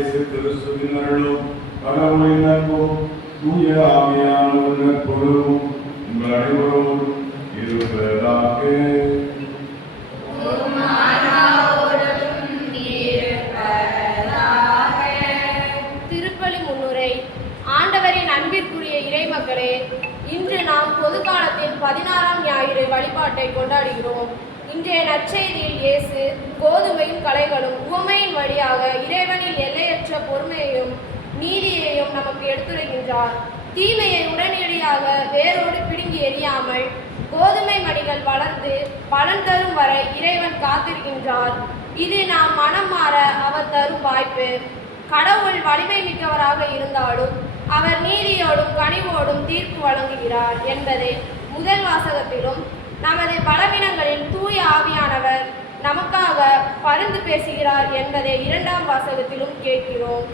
இயேசு கிறிஸ்துவின் அருளும் கடவுளின் அன்பும் தூய ஆவியானவரின் நட்புறவும் உங்கள் அனைவரோடும் இருப்பதாக. திருப்பலி முன்னுரை. ஆண்டவரின் அன்பிற்குரிய இறைமக்களே, இன்று நாம் பொதுக்காலத்தின் 16ஆம் ஞாயிறு வழிபாட்டை கொண்டாடுகிறோம். இன்றைய நற்செய்தியில் இயேசு கோதுமையும் களைகளும் உவமையின் வழியாக இறைவனின் எல்லையற்ற பொறுமையையும் நீதியையும் நமக்கு எடுத்துரைக்கின்றார். தீமையை உடனடியாக வேரோடு பிடுங்கி எறியாமல் கோதுமை மணிகள் வளர்ந்து பலன் தரும் வரை இறைவன் காத்திருக்கின்றார். இது நாம் மனம் மாற அவர் தரும் வாய்ப்பு. கடவுள் வலிமை மிக்கவராக இருந்தாலும் அவர் நீதியோடும் கனிவோடும் தீர்ப்பு வழங்குகிறார் என்பதை முதல் வாசகத்திலும், நமது பலவீனங்களில் தூய ஆவியானவர் நமக்காக பரிந்து பேசுகிறார் என்பதை 2ஆம் வாசகத்திலும் கேட்கிறோம்.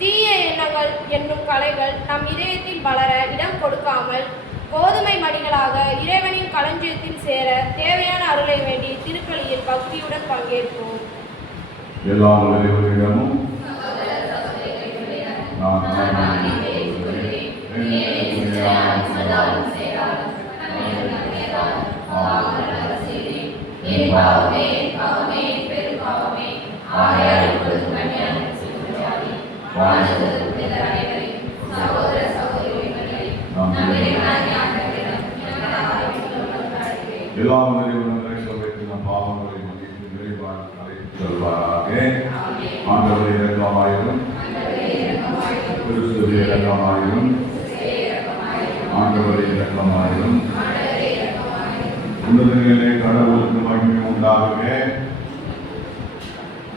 தீய எண்ணங்கள் என்னும் கலைகள் நம் இதயத்தில் வளர இடம் கொடுக்காமல் கோதுமை மணிகளாக இறைவனின் களஞ்சியத்தில் சேர தேவையான அருளை வேண்டி திருப்பலியில் பக்தியுடன் பங்கேற்போம். பாவங்களை மன்னித்து நிறைவாக அழைத்து செல்வாராக. ஆண்டவரே இரக்கமாயிரும், கிறிஸ்துவே இரக்கமாயிரும், ஆண்டவரே இரக்கமாயிரும். உன்னதங்களிலே கடவுளுக்கு மகிமை உண்டாகுக.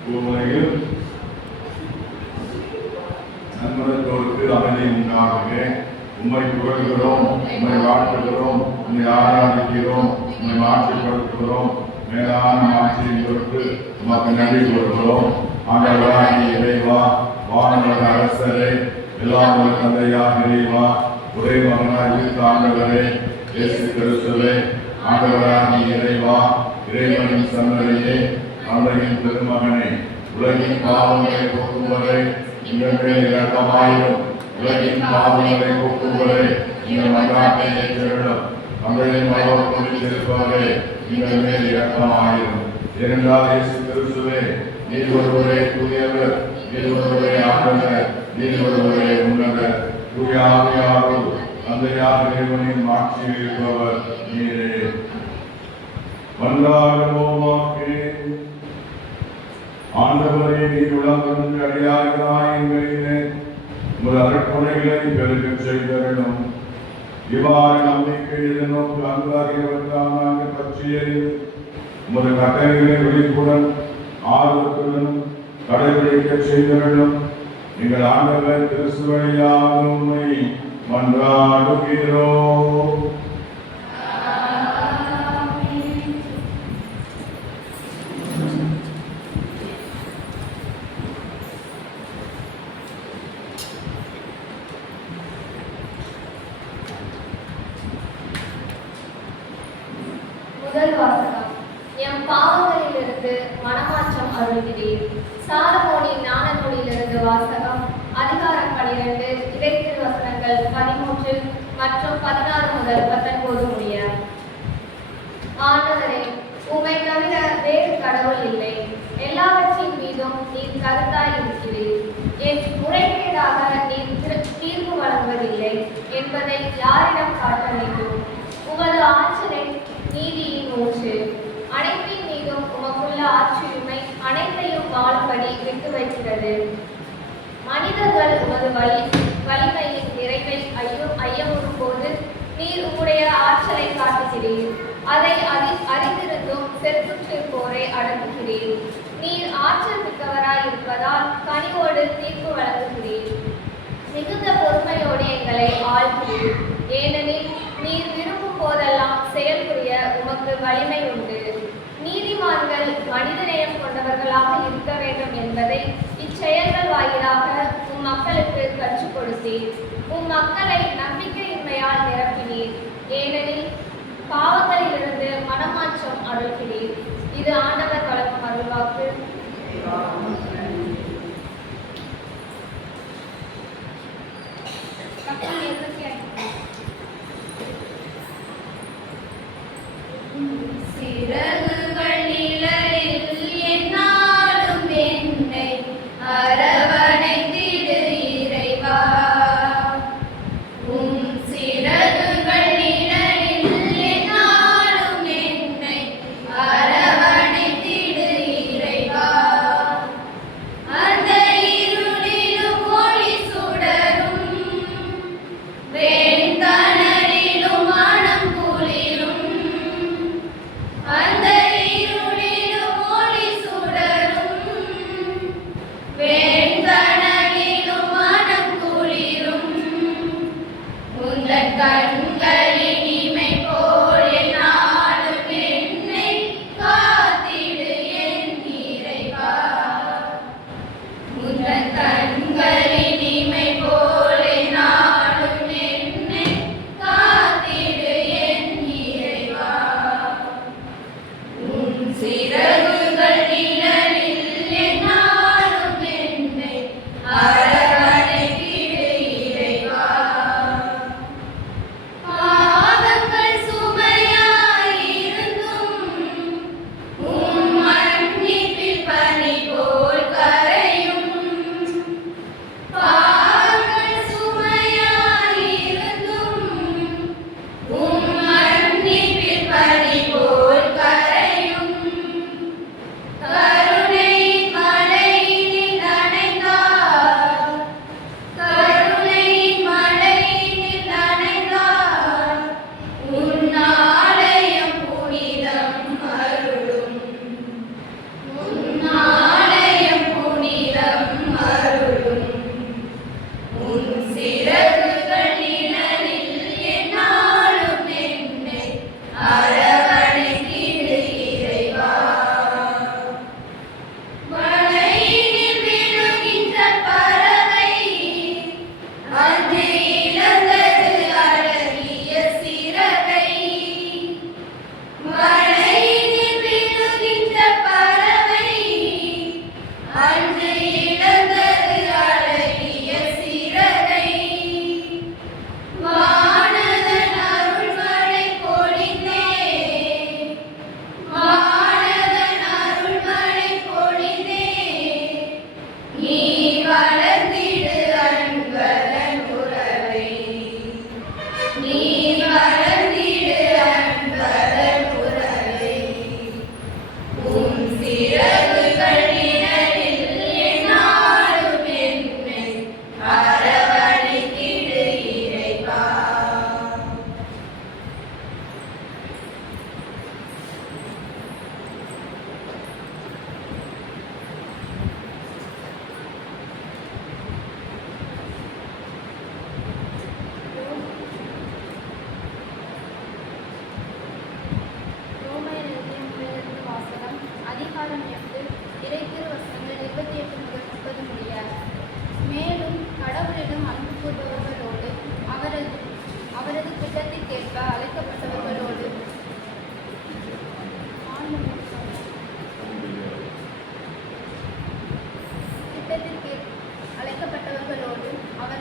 பூமியில் நன்மனத்தோருக்கு அமைதி உண்டாகுக. உம்மை புகழ்கிறோம், உம்மை வாழ்த்துகிறோம், உம்மை ஆராதிக்கிறோம், உம்மை மாற்றிப்படுத்துகிறோம். மேலான ஆட்சியின் பொருட்டு உமக்கு நன்றி கூறுகிறோம். ஆண்டவராகிய இறைவா, வானவர் அரசரே, எல்லாம் ஒரு தந்தையாக இறைவா, ஒரே மகனாய் இருந்த ஆண்டவரே இயேசு கிறிஸ்துவே, ஆண்டவராகிய இறைவா, இறைவனின் சன்னதியே, தந்தையின் திருமகனே, உலகின் பாவங்களை போக்குவரை எங்கள் மேல் இரக்கமாயிரும். உலகின் பாவங்களை போக்குவரை எங்கள் மன்றாட்டை ஏற்றிடும். தந்தையின் மகன் குறித்திருப்பவரே, எங்கள் மேல் இரக்கமாயிரும். ஏனென்றால் இயேசு கிறிஸ்துவே, நீர் ஒருவரே தூயவர், நீர் ஒருவரே ஆண்டவர், நீர் ஒருவரே உன்னதர். தூய ஆவியாரும் தந்தையாக இறைவனின் மாட்சியில் இருப்பவர் நீரே. மன்றாடுவோமாக. ஆண்டவரே, நீர் உலகம் அடியார்களாய் எங்களிலே உமது அருட்கொடைகளை பெருகச் செய்தருளும். இவ்வாறு நம்பிக்கை எதிர்நோக்கு அன்பாகியவற்றால் நாங்கள் பற்றியறிந்து உமது கட்டளைகளை விழிப்புடன் ஆர்வத்துடன் கடைபிடிக்கச் செய்தருளும். எங்கள் ஆண்டவர் கிறிஸ்து வழியாக உம்மை மன்றாடுகிறோம். முதல் வாசகம். எம் பாவங்களிலிருந்து மனமாற்றம் அருள்கிறீர். சாலமோனின் ஞான நூலிலிருந்து வாசகம். அதிகாரம் 12, இறைத்திருவசனங்கள் 13 மற்றும் 16 முதல் 19 முடிய. ஆண்டவரே, உம்மை தவிர வேறு கடவுள் இல்லை. எல்லாவற்றின் மீதும் நீர் கருத்தாய் இருக்கிறீர். என் முறைகேடாக நீர் தீர்ப்பு வழங்குவதில்லை என்பதை யாரிடம் காட்ட வேண்டும்? உமது ஆற்றலை நீதியின் ஊற்று. அனைத்தின் மீதும் உமக்குள்ள ஆட்சியுமை அனைத்தையும் வாழும்படி விட்டு வைக்கிறது. மனிதர்கள் உமது வலிமையின் நிறைவை ஐயமுறும் போது நீர் உம்முடைய ஆற்றலை காட்டுகிறீர். அதை அறிந்திருந்தும் செருக்குற்றிருப்போரை அடக்குகிறீர். நீர் ஆற்றல் மிக்கவராய் இருப்பதால் கனிவோடு தீர்ப்பு வழங்குகிறீர். மிகுந்த பொறுமையோடு எங்களை ஆள்கிறீர். ஏனெனில் நீர் விரும்பும் போதெல்லாம் செயல் புரிய உமக்கு வலிமை உண்டு. நீதிமான்கள் மனிதநேயம் கொண்டவர்களாக இருக்க வேண்டும் என்பதை இச்செயல்கள் வாயிலாக உம் மக்களுக்கு கற்றுக் கொடுத்தீர். உம் மக்களை நம்பிக்கையின்மையால் நிரப்பினீர். ஏனெனில் பாவங்களிலிருந்து மனமாற்றம் அருள்கிறீர். இது ஆண்டவர் வழங்கும் அருள்வாக்கு.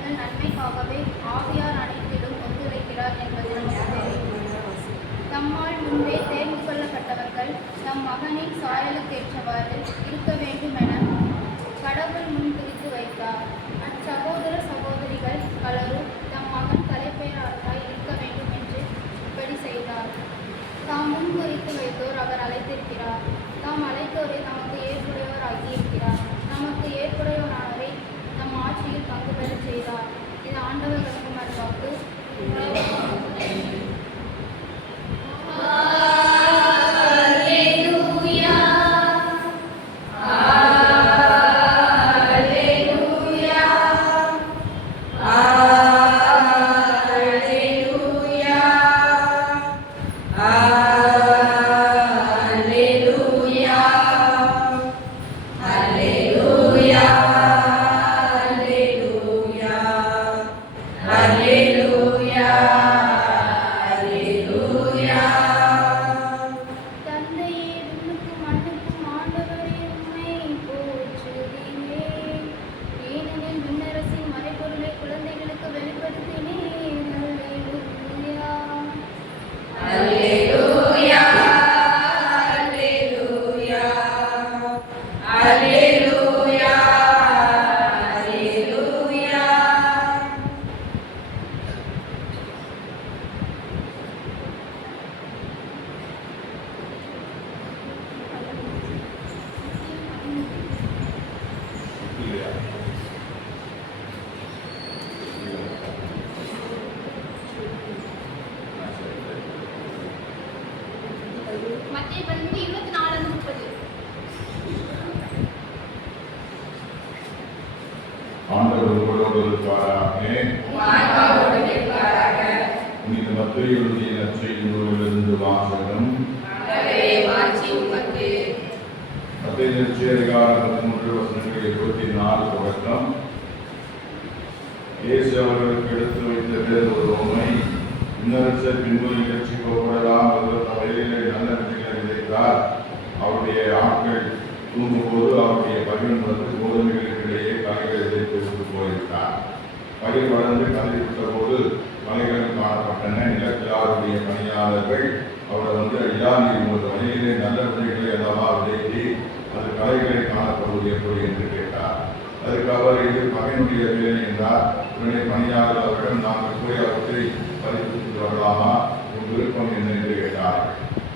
தங்கள் நன்மைக்காகவே ஆவியார் அனைத்திலும் ஒத்துழைக்கிறார் என்பது நமக்கு தெரியும். தம்மால் முன்பே தேர்ந்து கொள்ளப்பட்டவர்கள் தம் மகனின் சாயலுக்கேற்றவாறு இருக்க வேண்டும் என கடவுள் முன் குறித்து வைத்தார். அச்சகோதர சகோதரிகள் பலரும் தம் மகன் தலைப்பெயராளராய் இருக்க வேண்டும் என்று இப்படி செய்தார். தாம் முன் குறித்து வைத்தோர் அவர் அழைத்திருக்கிறார். தாம் அழைத்தோரை நமக்கு ஏற்புடையவர் ஆகியிருக்கிறார். நமக்கு ஏற்புடையவரானவரை நம் ஆட்சியில் பங்கு பெறச் செய்தார். இது ஆண்டவர் வழங்கும் அருள்வாக்கு. தந்தையே, விண்ணுக்கும் மண்ணுக்கும் ஆண்டவரே உம்மை போற்றுகிறேன். ஏனெனில் விண்ணரசின் மறைபொருளை குழந்தைகளுக்கு வெளிப்படுத்தினேன். அல்லேலூயா. இல்லையா? மத்திய 24:30. ஆண்டவர் உங்களோடு இருப்பாராக. புனித மத்தேயு எழுதிய நற்செய்தி நூலிலிருந்து வாசகம். மத்தேயு நற்செய்தி அதிகாரம் 13:24 தொடக்கம். இயேசு அவர்களுக்கு எடுத்து வைத்த வேறொரு உவமை. விண்ணரசர் பின்பு நிகழ்ச்சி போகப்படலாம். ஒருவர் வயலிலே நல்ல விதைகளை விதைத்தார். அவருடைய ஆட்கள் தூங்கும்போது அவருடைய பகிர்ந்து வந்து கோதுமைகளுக்கிடையே கலைகளை விதைத்து போயிருந்தார். பயிர் வளர்ந்து கலைவிட்ட போது கலைகள் காணப்பட்டன. நிலத்தில் அவருடைய பணியாளர்கள் அவரை வந்து ஐயா, நீர் உங்களது வழியிலே நல்ல விதைகளை அல்லவா விதைத்தி அது கலைகளை காணப்படுவது எப்படி என்று கேட்டார். அதுக்கு அவர், இது மகனுடைய வேலை என்றார். உடனே பணியாளர் அவரிடம், நாங்கள் போய் அவற்றை பறித்து வரலாமா, உன் விருப்பம் என்ன என்று கேட்டார்.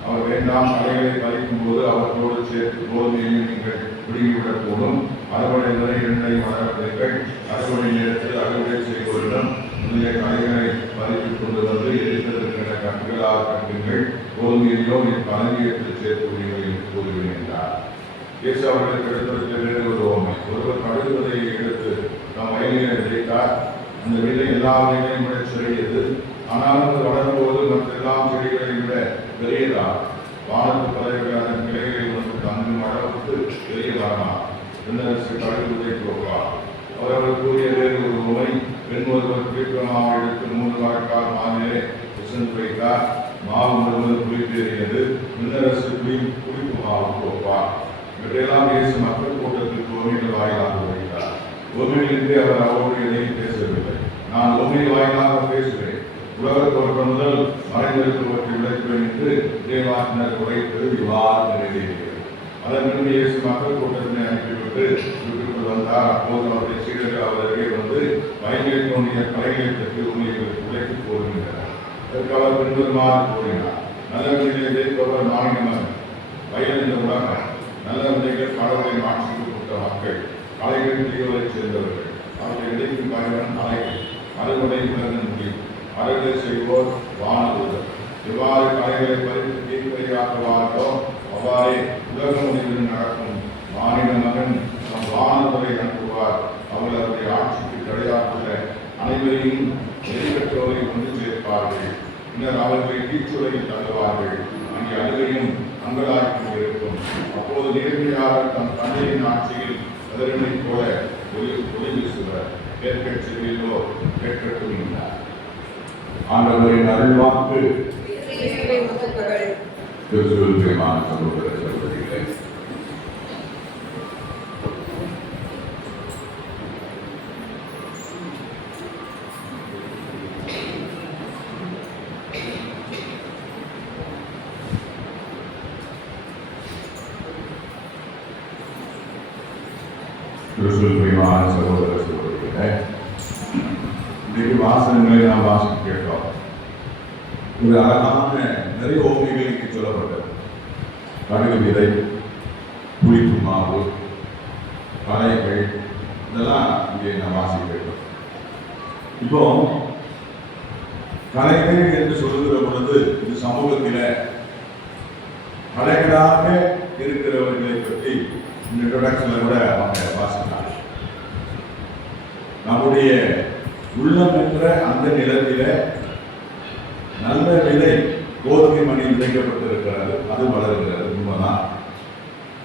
அவர், வேண்டாம், கலைகளை பறிக்கும் போது அவர்களோடு சேர்த்து கோதுமையையும் நீங்கள் பிடுங்கிவிடக்கூடும். அறுவடை வரை எண்ணெய் வளர்ப்பீர்கள். அறுவடை நேரத்தில் அறுவடை செய்வதுடன் இந்த கலைகளை பறித்துக் கொண்டு வந்து எரித்ததற்கென கட்டுகளாக கட்டுங்கள். கோதுமையோ என் களஞ்சியத்தில் சேர்த்து விடுங்கள் என்று கூறுகிறேன் என்றார். இயேசு அவர்களுக்கு எடுத்துரைத்த வேறு ஒரு உவமை. ஒருவர் கடுகுவதை எடுத்து நம் வயலிலே விதைத்தார். அந்த விதை எல்லா விதைகளையும் விட சிறியது. ஆனாலும் அது வளரும்போது மற்ற எல்லா செடிகளையும் விட பெரியதா. வானத்து பறவைகள் அதன் கிளைகளில் வந்து தங்கும் அளவுக்கு பெரிய மரமா. விண்ணரசு கடுகுவதை போவார். அவர்கள் கூறிய வேறு ஒரு உவமை. பெண் ஒருவர் புளிப்பு மாவை எடுத்து 3 மரக்கால் மாவிலே பிசைந்து வைத்தார். மாவு முழுவதும் புளிப்பேறியது. விண்ணரசு புளிப்பு மாவு போவார். இவற்றையெல்லாம் இயேசு மக்கள் கூட்டத்திற்கு உவமைகள் வாயிலாக வைத்தார். உவமையிலிருந்து அவர் அவரோடு எதையும் பேசவில்லை. நான் உவமை வாயிலாக பேசுகிறேன். உலக தோற்றம் முதல் மறைந்திருப்பவற்றை விளக்குவேன் என்று தேவாசினர் உரைத்து இவ்வாறு நிறைவேறியது. அதன் பின்பு இயேசு மக்கள் கூட்டத்தினை அனுப்பிவிட்டு வீட்டுக்குள் வந்தார். அப்போது அவருடைய சீடர்கள் அவருடைய வந்து வயலில் தோன்றிய கலைகளை பற்றி ஊழியர்களுக்கு உழைத்து கூறுகின்றனர். அதற்கு அவர் பின்வருமாறு கூறினார். நல்ல விதைகளை விதைப்பவர் மாநிலம் வயல் இந்த உலகம். நல்ல விதைகள் கடவுளை மாற்றிக்கு கொடுத்த மக்கள். கலைகள் தீவிரை சேர்ந்தவர்கள். அவற்றை விதைக்கும் பகைவன் அலைகள். அறுவடை உலகின் முடிவு. அறுவடை செய்வோர் வானதூதர். எவ்வாறு கலைகளை பறித்து தீர்ப்பையாக்குவார்களோ அவ்வாறே உலக முடிவில் நடக்கும். மாநில மகன் நம் வானவரை அனுப்புவார். அவர்கள் அவருடைய ஆட்சிக்கு தடையாக்குள்ள அனைவரையும் எரிபெற்றோரை கொண்டு சேர்ப்பார்கள். பின்னர் அவர்களை தீச்சுளையில் தள்ளுவார்கள். அங்கே அழுகையும் அங்கலாய்க்கும் இருக்கும். அப்போது நேர்மையாளர் தம் தந்தையின் ஆட்சியில் கதிரனை போல ஒளி வீசுவர். கேட்கச் செவியிலோ கேட்கட்டும் என்றார். ஆண்டவரின் அருள்வாக்கு. கிறிஸ்துவில் பிரியமான சகோதர சகோதரிகளே, கிறிஸ்துவில் பிரியமான சகோதர சகோதரிகளே, இன்றைக்கு வாசகங்களை நாம் வாசிக்க கேட்டோம். ஒரு அழகான நிறைய ஓமைகள் இங்கே சொல்லப்பட்டது. கடுகு விதை, புளிப்பு மாவு, களைகள், இதெல்லாம் இங்கே நாம் வாசிக்க கேட்டோம். இப்போ கலைகள் என்று சொல்லுகிற பொழுது இந்த சமூகத்தில் கலைகளாக இருக்கிறவர்களை பற்றி இந்த இன்ட்ரோடக்ஷன்ல கூட அவங்க வாசித்தாங்க. நம்முடைய உள்ளம் என்ற அந்த நிலத்தில நல்ல விதை கோதுமை மணி விதைக்கப்பட்டிருக்கிறது, அது வளர்கிறது உண்மைதான்.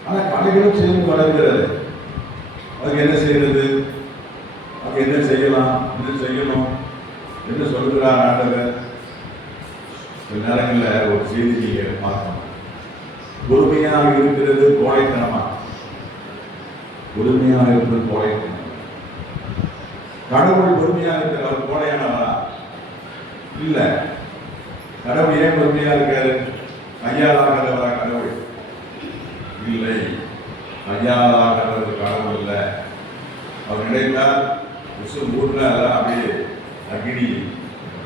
ஆனால் கலைகளும் சேர்ந்து வளர்கிறது. அதுக்கு என்ன செய்யறது? அது என்ன செய்யலாம், என்ன செய்யணும் என்று சொல்கிறார் ஆண்டவர். சில நேரங்களில் ஒரு செய்தி நீங்கள் பார்க்கணும். பொறுமையாக இருக்கிறது கோழைத்தனமா? பொறுமையாக இருப்பது கோழைத்தனம். கடவுள் பொறுமையாக இருக்கிற அவர் கோழையானவரா? இல்ல. கடவுள் ஏன் பொறுமையா இருக்காரு? கையாளாகிறவரா கடவுள்? இல்லை, கையாளாகிறவர் கடவுள் இல்லை. அவர் நினைத்தால் ஊர்ல எல்லாம் அப்படியே அக்னி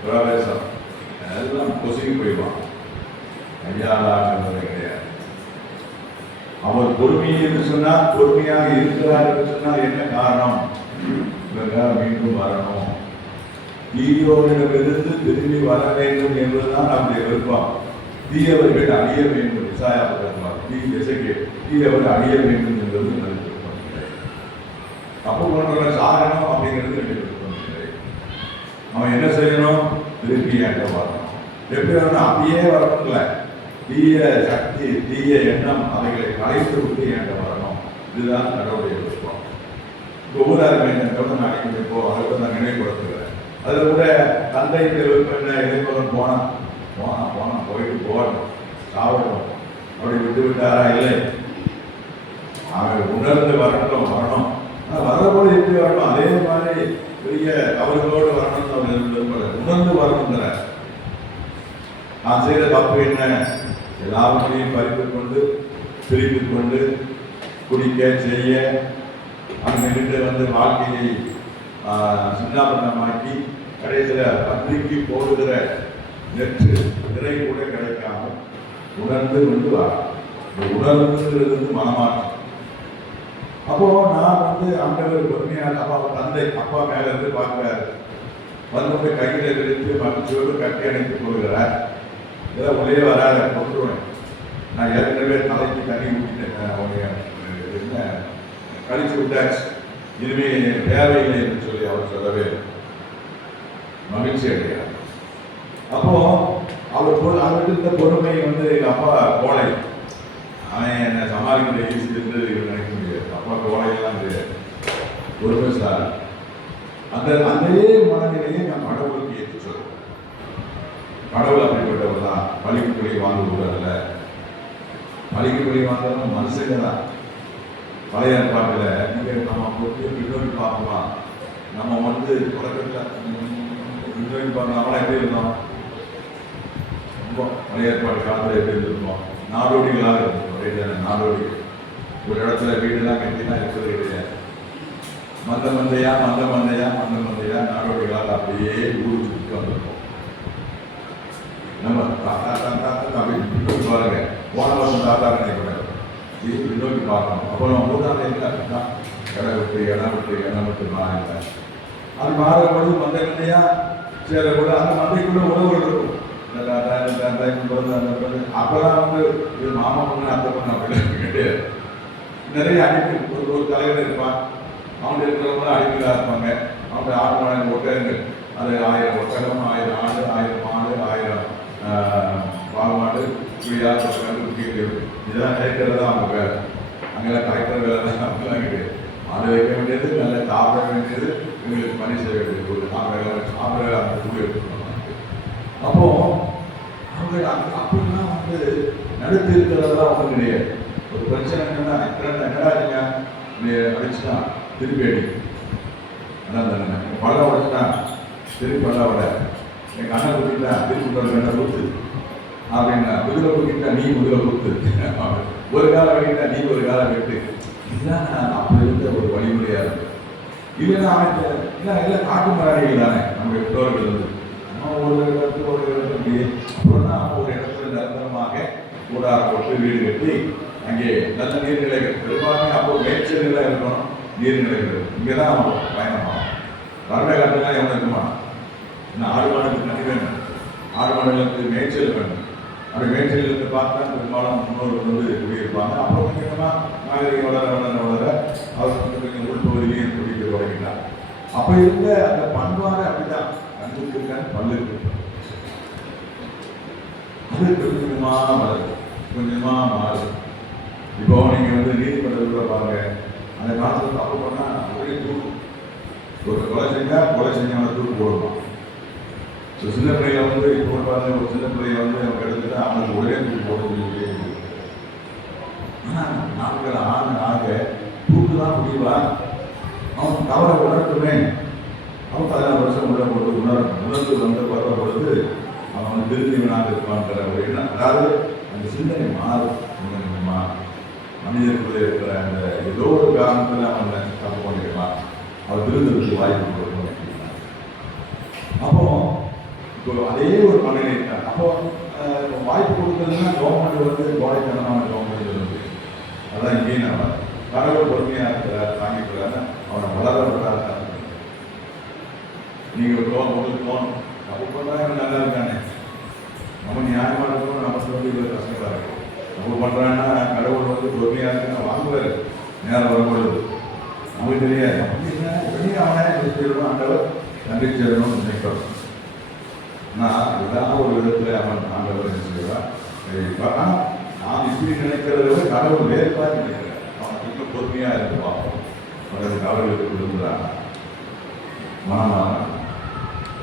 பிரவேசம் எல்லாம் பொசுங்கி போயிடுவான். கையாளாகிறவர் கிடையாது. அவர் பொறுமையை என்று சொன்னால், பொறுமையாக இருக்கிறார் என்று சொன்னால் என்ன காரணம்? மீண்டும் வரணும், தீயோரிடமிருந்து திரும்பி வர வேண்டும் என்பதுதான் நம்முடைய விருப்பம். தீயவர்கள் அழிய வேண்டும். தீயவர் அழிய வேண்டும் என்பது எனது விருப்பம் இல்லை. அப்போ போன்ற சாகனம் அப்படிங்கிறது என்னுடைய விருப்பம் இல்லை. அவன் என்ன செய்யணும்? திருப்பி என்கிட்ட வரணும். எப்படி வரணும்? அப்படியே வரணும்ல. தீய சக்தி, தீய எண்ணம் அவைகளை கலைத்து விட்டு என்கிட்ட வரணும். இதுதான் கடவுளுடைய விருப்பம். ஊராருமே நான் இப்போ அதை நான் நினைவுபடுத்துகிறேன். அதில் கூட தந்தை விருப்பம் இளைஞரும் போனான் போயிட்டு போகணும், சாப்பிடணும். அப்படி விட்டு விட்டாரா? இல்லை, அவன் உணர்ந்து வரணும். ஆனால் வரப்போது எப்படி வரணும்? அதே மாதிரி பெரிய அவர்களோடு வரணும்னு அவர் விரும்பல. உணர்ந்து வரணுங்கிற நான் செய்த தப்பு என்ன? எல்லாவற்றையும் பறித்து கொண்டு பிரித்து கொண்டு குடிக்க செய்ய அங்கிருந்து வாழ்க்கையை சின்னாபனமாக்கி கடைசியில் பன்றிக்கு போடுகிற நெற்று நிறை கூட கிடைக்காம உணர்ந்து வர உணர்ந்துங்கிறது மனமாற்றம். அப்போ நான் ஆண்டவர் பொறுமையாக அப்பா மேல இருந்து பார்க்கிறாரு. வந்து கையில எடுத்து மகிழ்ச்சியோடு கட்டி அணைத்துக் கொள்கிறார். இதெல்லாம் உள்ளே வராத கொண்டுருவேன். நான் ஏற்கனவே தலைக்கு தண்ணி ஊட்டிட்டேன், என்ன கழிச்சு விட்டாச்சு, இனிமே தேவையில்லை என்று சொல்லி அவர் சொல்லவே மகிழ்ச்சி அடைகிறார். அப்போ அவருக்கு இருந்த பொறுமை எங்க அப்பா கோழை, அவன் என்னை சமாளிக்கிற ஈஸி என்று நினைக்க முடியாது. அப்பா கோழையெல்லாம் கிடையாது, பொறுமை சார். அதே மனநிலையை நான் கடவுளுக்கு ஏற்று சொல்றேன். கடவுள் அப்படிப்பட்டவர் தான். பலிக்கு பலி வாங்குவது அல்ல. பலிக்கு பலி வாங்குறதும் மனுஷங்க தான். பழைய ஏற்பாட்டில் நீங்கள் நம்ம பின்னோக்கி பார்க்கலாம். நம்ம தொடக்கத்தில் பின்னோக்கி பார்க்க நம்மளாம் எப்படி இருந்தோம்? ரொம்ப பழைய ஏற்பாடு காலத்தில் எப்படி இருந்திருந்தோம்? நாடோடிகளாக இருந்தோம். நாடோடிகள் ஒரு இடத்துல வீடுலாம் கட்டிலாம் இருக்கிறது கிடையாது. மந்த மந்தையா நாடோடிகளால் அப்படியே ஊர் சுற்றி வந்திருக்கோம். நம்ம அப்படி பின்னோக்கி பாருங்க. போன வருஷம் தாத்தா நினைக்கூடாது, பின்னோக்கி பார்க்கணும். அப்புறம் மூணாவது இடம் விட்டு மாறிட்ட. அது மாறப்பொழுது மந்தையா சேரக்கூட அந்த மந்தைக்குள்ள உறவுகள் இருக்கும். அப்பெல்லாம் இது மாமா பொண்ணு அத்தை பொண்ணு அப்படின்னு கிடையாது. நிறைய அடிப்பு ஒரு தலைவர் இருப்பான். அவங்க இருக்கிறவங்களும் அடிமையாக இருப்பாங்க. அவங்க 6 ஒட்டகங்கள், அது 1000 ஒட்டகம், 1000 ஆடு, 1000 மாடு, 1000 பால்மாடு, இப்படியாக கண்டுபிடிக்கிறது. இதெல்லாம் கிடைக்கிறதா அவங்க வேலை. அங்கெல்லாம் கரெக்டாக வேலை தான் அப்படிலாம் கிடையாது. மாடு வைக்க வேண்டியது, நல்லா சாப்பிட வேண்டியது, இவங்களுக்கு பணி செய்ய வேண்டியது. ஒரு சாப்பிட அந்த கூலி எடுத்துக்கணும். அப்போ அவங்க அப்படிலாம் நடுத்து இருக்கிறதெல்லாம் ஒன்றும் கிடையாது. ஒரு பிரச்சனை என்னடா அடிச்சுட்டா திருப்பி அடி, அதான் பழம் உடைச்சுட்டா திருப்பி பழம் உட, எங்கள் அண்ணன் குத்திட்டா திருப்பி என்ன குத்து அப்படின்னா, குதிரை குத்திட்டா நீ குதிரை குத்து, ஒரு காலம் வெட்டிட்டா நீ ஒரு காலம் வெட்டு. இதுதான் அப்படி இருந்த ஒரு வழிமுறையாக இருக்கு. இல்லைன்னா அமைச்ச இல்லை எல்லாம் காட்டு மராடிகள் தானே நம்முடைய பெற்றோர்கள் வந்து நம்ம ஒரு இடத்துக்கு ஒரு இடத்துக்கு அப்புறம் தான் ஒரு இடத்துல நிரந்தரமாக கூடாரம் போட்டு வீடு கட்டி அங்கே நல்ல நீர்நிலைகள் பெரும்பாலுமே அப்போ மேய்ச்சல்களாக இருக்கணும். நீர்நிலைகள் இங்கே தான் பயணமாகும். வறண்ட காட்டெல்லாம் எவ்வளோ இருக்குமா? இன்னும் ஆடு மாடுக்கு தண்ணி வேணும், ஆடு மாடுகளுக்கு மேய்ச்சல் வேணும். அப்படி மேய்ச்சலுக்கு பார்த்தா பெரும்பாலும் முன்னோர்கள் வந்து குடியிருப்பாங்க. அப்புறம் கொஞ்சமாக நாகரிகம் வளர வளர வளர அவர் கொஞ்சம் உள்பகுதியிலையும் குடிக்கிற வரைக்கும் அப்போ இருந்த அந்த பண்பாடு அப்படிதான். கண்ணுக்கு கண் பல்லுக்கு அது கொஞ்சமாக வளருது, கொஞ்சமாக மாறுது. இப்போ நீங்கள் வந்து நீதிமன்றத்தில் பாருங்க, அந்த காலத்தில் தப்பு பண்ணால் ஒரே தூக்கு, ஒரு கொலை செஞ்சவனை தூக்கு போடுவான். ஸோ சின்ன பிள்ளைகளை வந்து இப்போ பாருங்க, ஒரு சின்ன பிள்ளைய வந்து அவங்க எடுத்துட்டு அவனுக்கு ஒரே தூக்கு போட சொல்லி. ஆனால் நாட்கள் ஆக தூக்கு தான் முடிவா. அவன் தவறை உணர்த்துமே, அவன் 16 வருஷம் உள்ள போட்டு உணர்ந்து வந்து வர்ற பொழுது அவன் திருந்திவனாக இருப்பான்ற ஒரு எண்ணம். அதாவது அந்த சிந்தனை மாறும். மனிதர்களுக்குள்ளே இருக்கிற அந்த ஏதோ ஒரு காரணத்தில் அவனை தப்பு பண்ணிக்கலாம், அவர் திருந்ததுக்கு வாய்ப்பு கொடுக்கணும். அப்போ இப்போ அதே ஒரு மனநிலை தான். அப்போ வாய்ப்பு கொடுத்ததுன்னா கவர்மெண்ட் வந்து கோடைத்தனமான கவர்மெண்ட் சொல்லுது. அதான் இங்கேயும் நம்ம கடவுள் பொறுமையாக இருக்கிறார், தாங்கிக்கிறாரு, அவனை வளர விடாத. நீங்கள் உங்களுக்கு தோணும் தப்பு பண்ணுறாங்க நல்லா இருக்கானே, நம்ம நியாயமாக இருக்கணும், நமக்கு வந்து இவ்வளோ கஷ்டமாக இருக்கு. தப்பு பண்ணுறாங்கன்னா கடவுள் வந்து பொறுமையாக இருக்குன்னு வாங்குவார். நேரம் வரும்பொழுது நமக்கு தெரியாது. வெளியே அவனே சொல்லணும், ஆண்டவர் நன்றி செய்யணும்னு நினைக்கிறோம். ஆனால் ஏதாவது ஒரு விதத்தில் அவன் ஆண்டவர் என்ன செய்வார். ஆனால் நாம் இப்படி நினைக்கிறத விட கடவுள் வேறுபாடு நினைக்கிறார். அவன் இன்னும் பொறுமையாக இருந்து பார்ப்போம். அவர்களுக்கு அவர்களுக்கு கொடுக்குறாங்க, மனமாக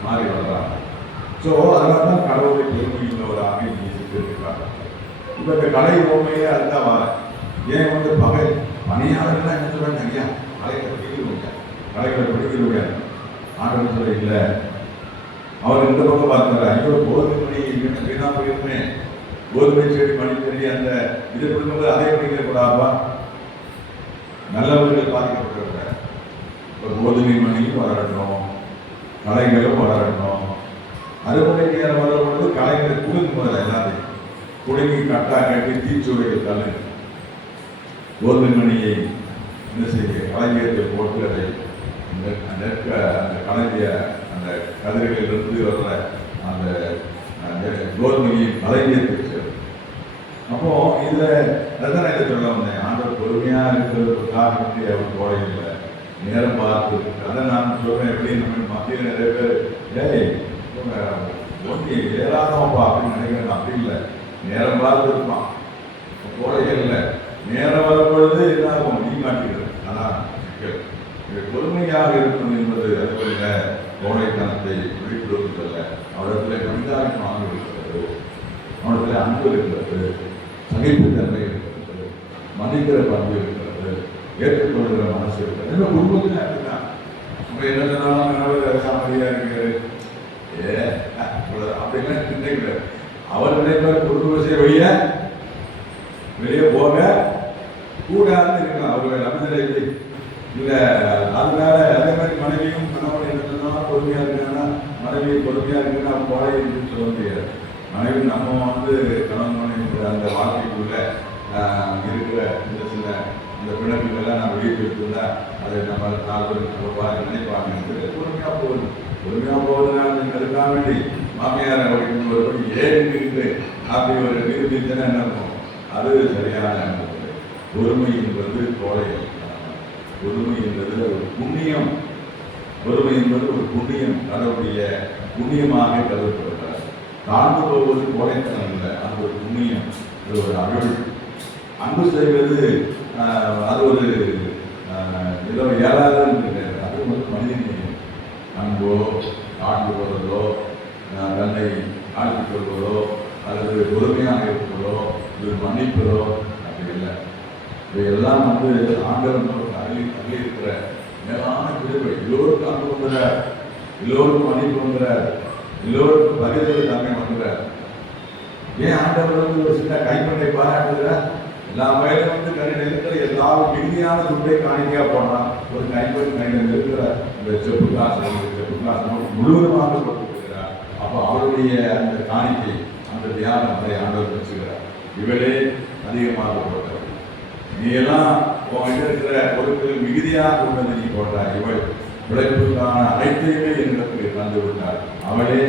மாறி வர்றாங்க. ஸோ அதனால தான் கடவுளை பெருமையுள்ளவராக இருக்காங்க. இப்போ இந்த கலை பொம்மையே அதுதான் வர. ஏன் வந்து பகை பணியாளர்கள்லாம் என்ன சொல்கிறாங்க, ஐயா கலைகளை பிடிக்கிறவங்க, கலைகளை பிடிக்கிறவங்க ஆண்டவர் சொல்ல இல்லை. அவர் இந்த பக்கம் பார்க்கிறார், ஐயோ கோதுமை மணி வீணா போயிருமே, கோதுமை செடி மணி செடி அந்த இதை கொடுக்கும்போது அதை பிடிக்கக்கூடாதா? நல்லவர்கள் பாதிக்கப்பட்டவங்க. இப்போ கோதுமை மணியும் வளரட்டும், கலைகளும் வளரட்டும். அறுவடை நேரம் வரும்பொழுது கலைகளை குடுக்கும் போது எல்லாத்தையும் குடுங்கி கட்டா கட்டி தீச்சுவைகள் தள்ளு. கோதுமை மணியை என்ன செய்ய கலைஞர்கள் போட்டு அதை அந்த கலைஞ அந்த கதிர்களிலிருந்து வர்ற அந்த கோதுமையை கலைஞருக்கு சேரும். அப்போ இதில் ரத்தனை இதை சொல்ல வந்தேன், ஆண்டவர் பொறுமையாக இருக்கிறதுக்காக அவர் கோடை இல்லை, நேரம் பார்த்து. அதை நான் சொல்றேன். எப்படி நம்ம மத்தியில் நிறைய பேர் ஒன்றி ஏறாதவப்பா அப்படின்னு நினைக்கிறேன். அப்படி இல்லை, நேரம் பார்த்து இருப்பான். கோடையே இல்லை, நேரம் வரும்பொழுது என்னாகும் நீ மாட்டிக்கிறேன். அதான் சிக்கல். இது பொறுமையாக இருக்கும் என்பது அதுவல்ல, கோடைத்தனத்தை வெளிப்படுவதில்லை. அவரிடத்துல மனிதாபிமானம் இருக்கிறது, அவனிடத்துல அன்பு இருக்கிறது, சகிப்புத்தன்மை இருக்கிறது, மன்னிக்கிற பண்பு இருக்கிறது, ஏற்றுக்கொள்கிற மனசு இருக்கிறது. இந்த குடும்பத்தில் அப்படிதான். நம்ம என்ன சொன்னாலும் கணவர் சாமதியாக இருக்கிறாரு, அப்படிலாம் நினைக்கிறார். அவர் நினைப்பார் குடும்ப விஷயம் வெளியே போக கூடாதுன்னு இருக்கலாம். அவர்கள் அமைச்சரை இல்லை. அதனால அதே மாதிரி மனைவியும் கணவன் என்ன சொன்னாலும் பொறுமையாக இருக்காங்கன்னா, மனைவி பொறுமையாக இருக்குன்னா கோடை என்று சொல்ல முடியாது. மனைவி நம்ம வந்து கணவன் மனைவி அந்த வாழ்க்கைக்குள்ள இருக்கிற இந்த சில இந்த பிணக்குகள்லாம் நம்ம வெளியே எடுத்துருந்தா அதை நம்ம 4 பேருக்கு நினைப்பாங்க. பொறுமையாக போகுது, பொறுமையாக போவதுனால நீங்கள் அதுக்காக வேண்டி மாமியார் அப்படின்னு ஒரு ஏறிட்டு அப்படி ஒரு நிரூபித்தனா என்ன இருக்கும், அது சரியான பொறுமை என்பது கோடை. பொறுமை என்பது ஒரு புண்ணியம். பொறுமை என்பது ஒரு புண்ணியம், கடவுளுடைய புண்ணியமாக கருதப்படுகிறார். தாழ்ந்து போவது கோடைத்தனம் இல்லை, அது ஒரு புண்ணியம், அது ஒரு அருள். அன்பு செய்வது அது ஒரு ஏதோ ஏழாதன்னு கிடையாது, அது ஒரு மனிதநேயம். அன்போ ஆண்டு போவதோ, தன்னை ஆழ்த்திக் கொள்வதோ, அல்லது பொறுமையாக இருப்பதோ, இது மன்னிப்பதோ அப்படி இல்லை. இவையெல்லாம் வந்து ஆண்டவன் அள்ளி இருக்கிற மேலான கிருபை. எல்லோருக்கும் அன்பு வந்துறார், எல்லோருக்கும் மன்னிப்பு வந்துறார், எல்லோருக்கும் பகிர்ந்து தன்மை வந்துறார். ஏன் ஆண்டவர் வந்து ஒரு சின்ன கைப்பட்டை பாராட்டுகிறார்? எல்லா வயலும் வந்து இருக்கிற எல்லாரும் மிகுதியான துண்டை காணிக்கையா போடுறான். ஒரு 50 இருக்கிற இந்த செப்பு காசு முழுவதுமாக கொடுத்துருக்கிறார். அப்போ அவருடைய அந்த காணிக்கை அந்த தியானம் அதை ஆண்டவர் வச்சுக்கிறார். இவளே அதிகமாக போட்டார். நீ எல்லாம் உங்ககிட்ட இருக்கிற பொருட்கள் மிகுதியாக உள்ளதை நீ போட்டார். இவள் உழைப்புக்கான அனைத்தையுமே எங்களுக்கு தந்து விட்டார். அவளே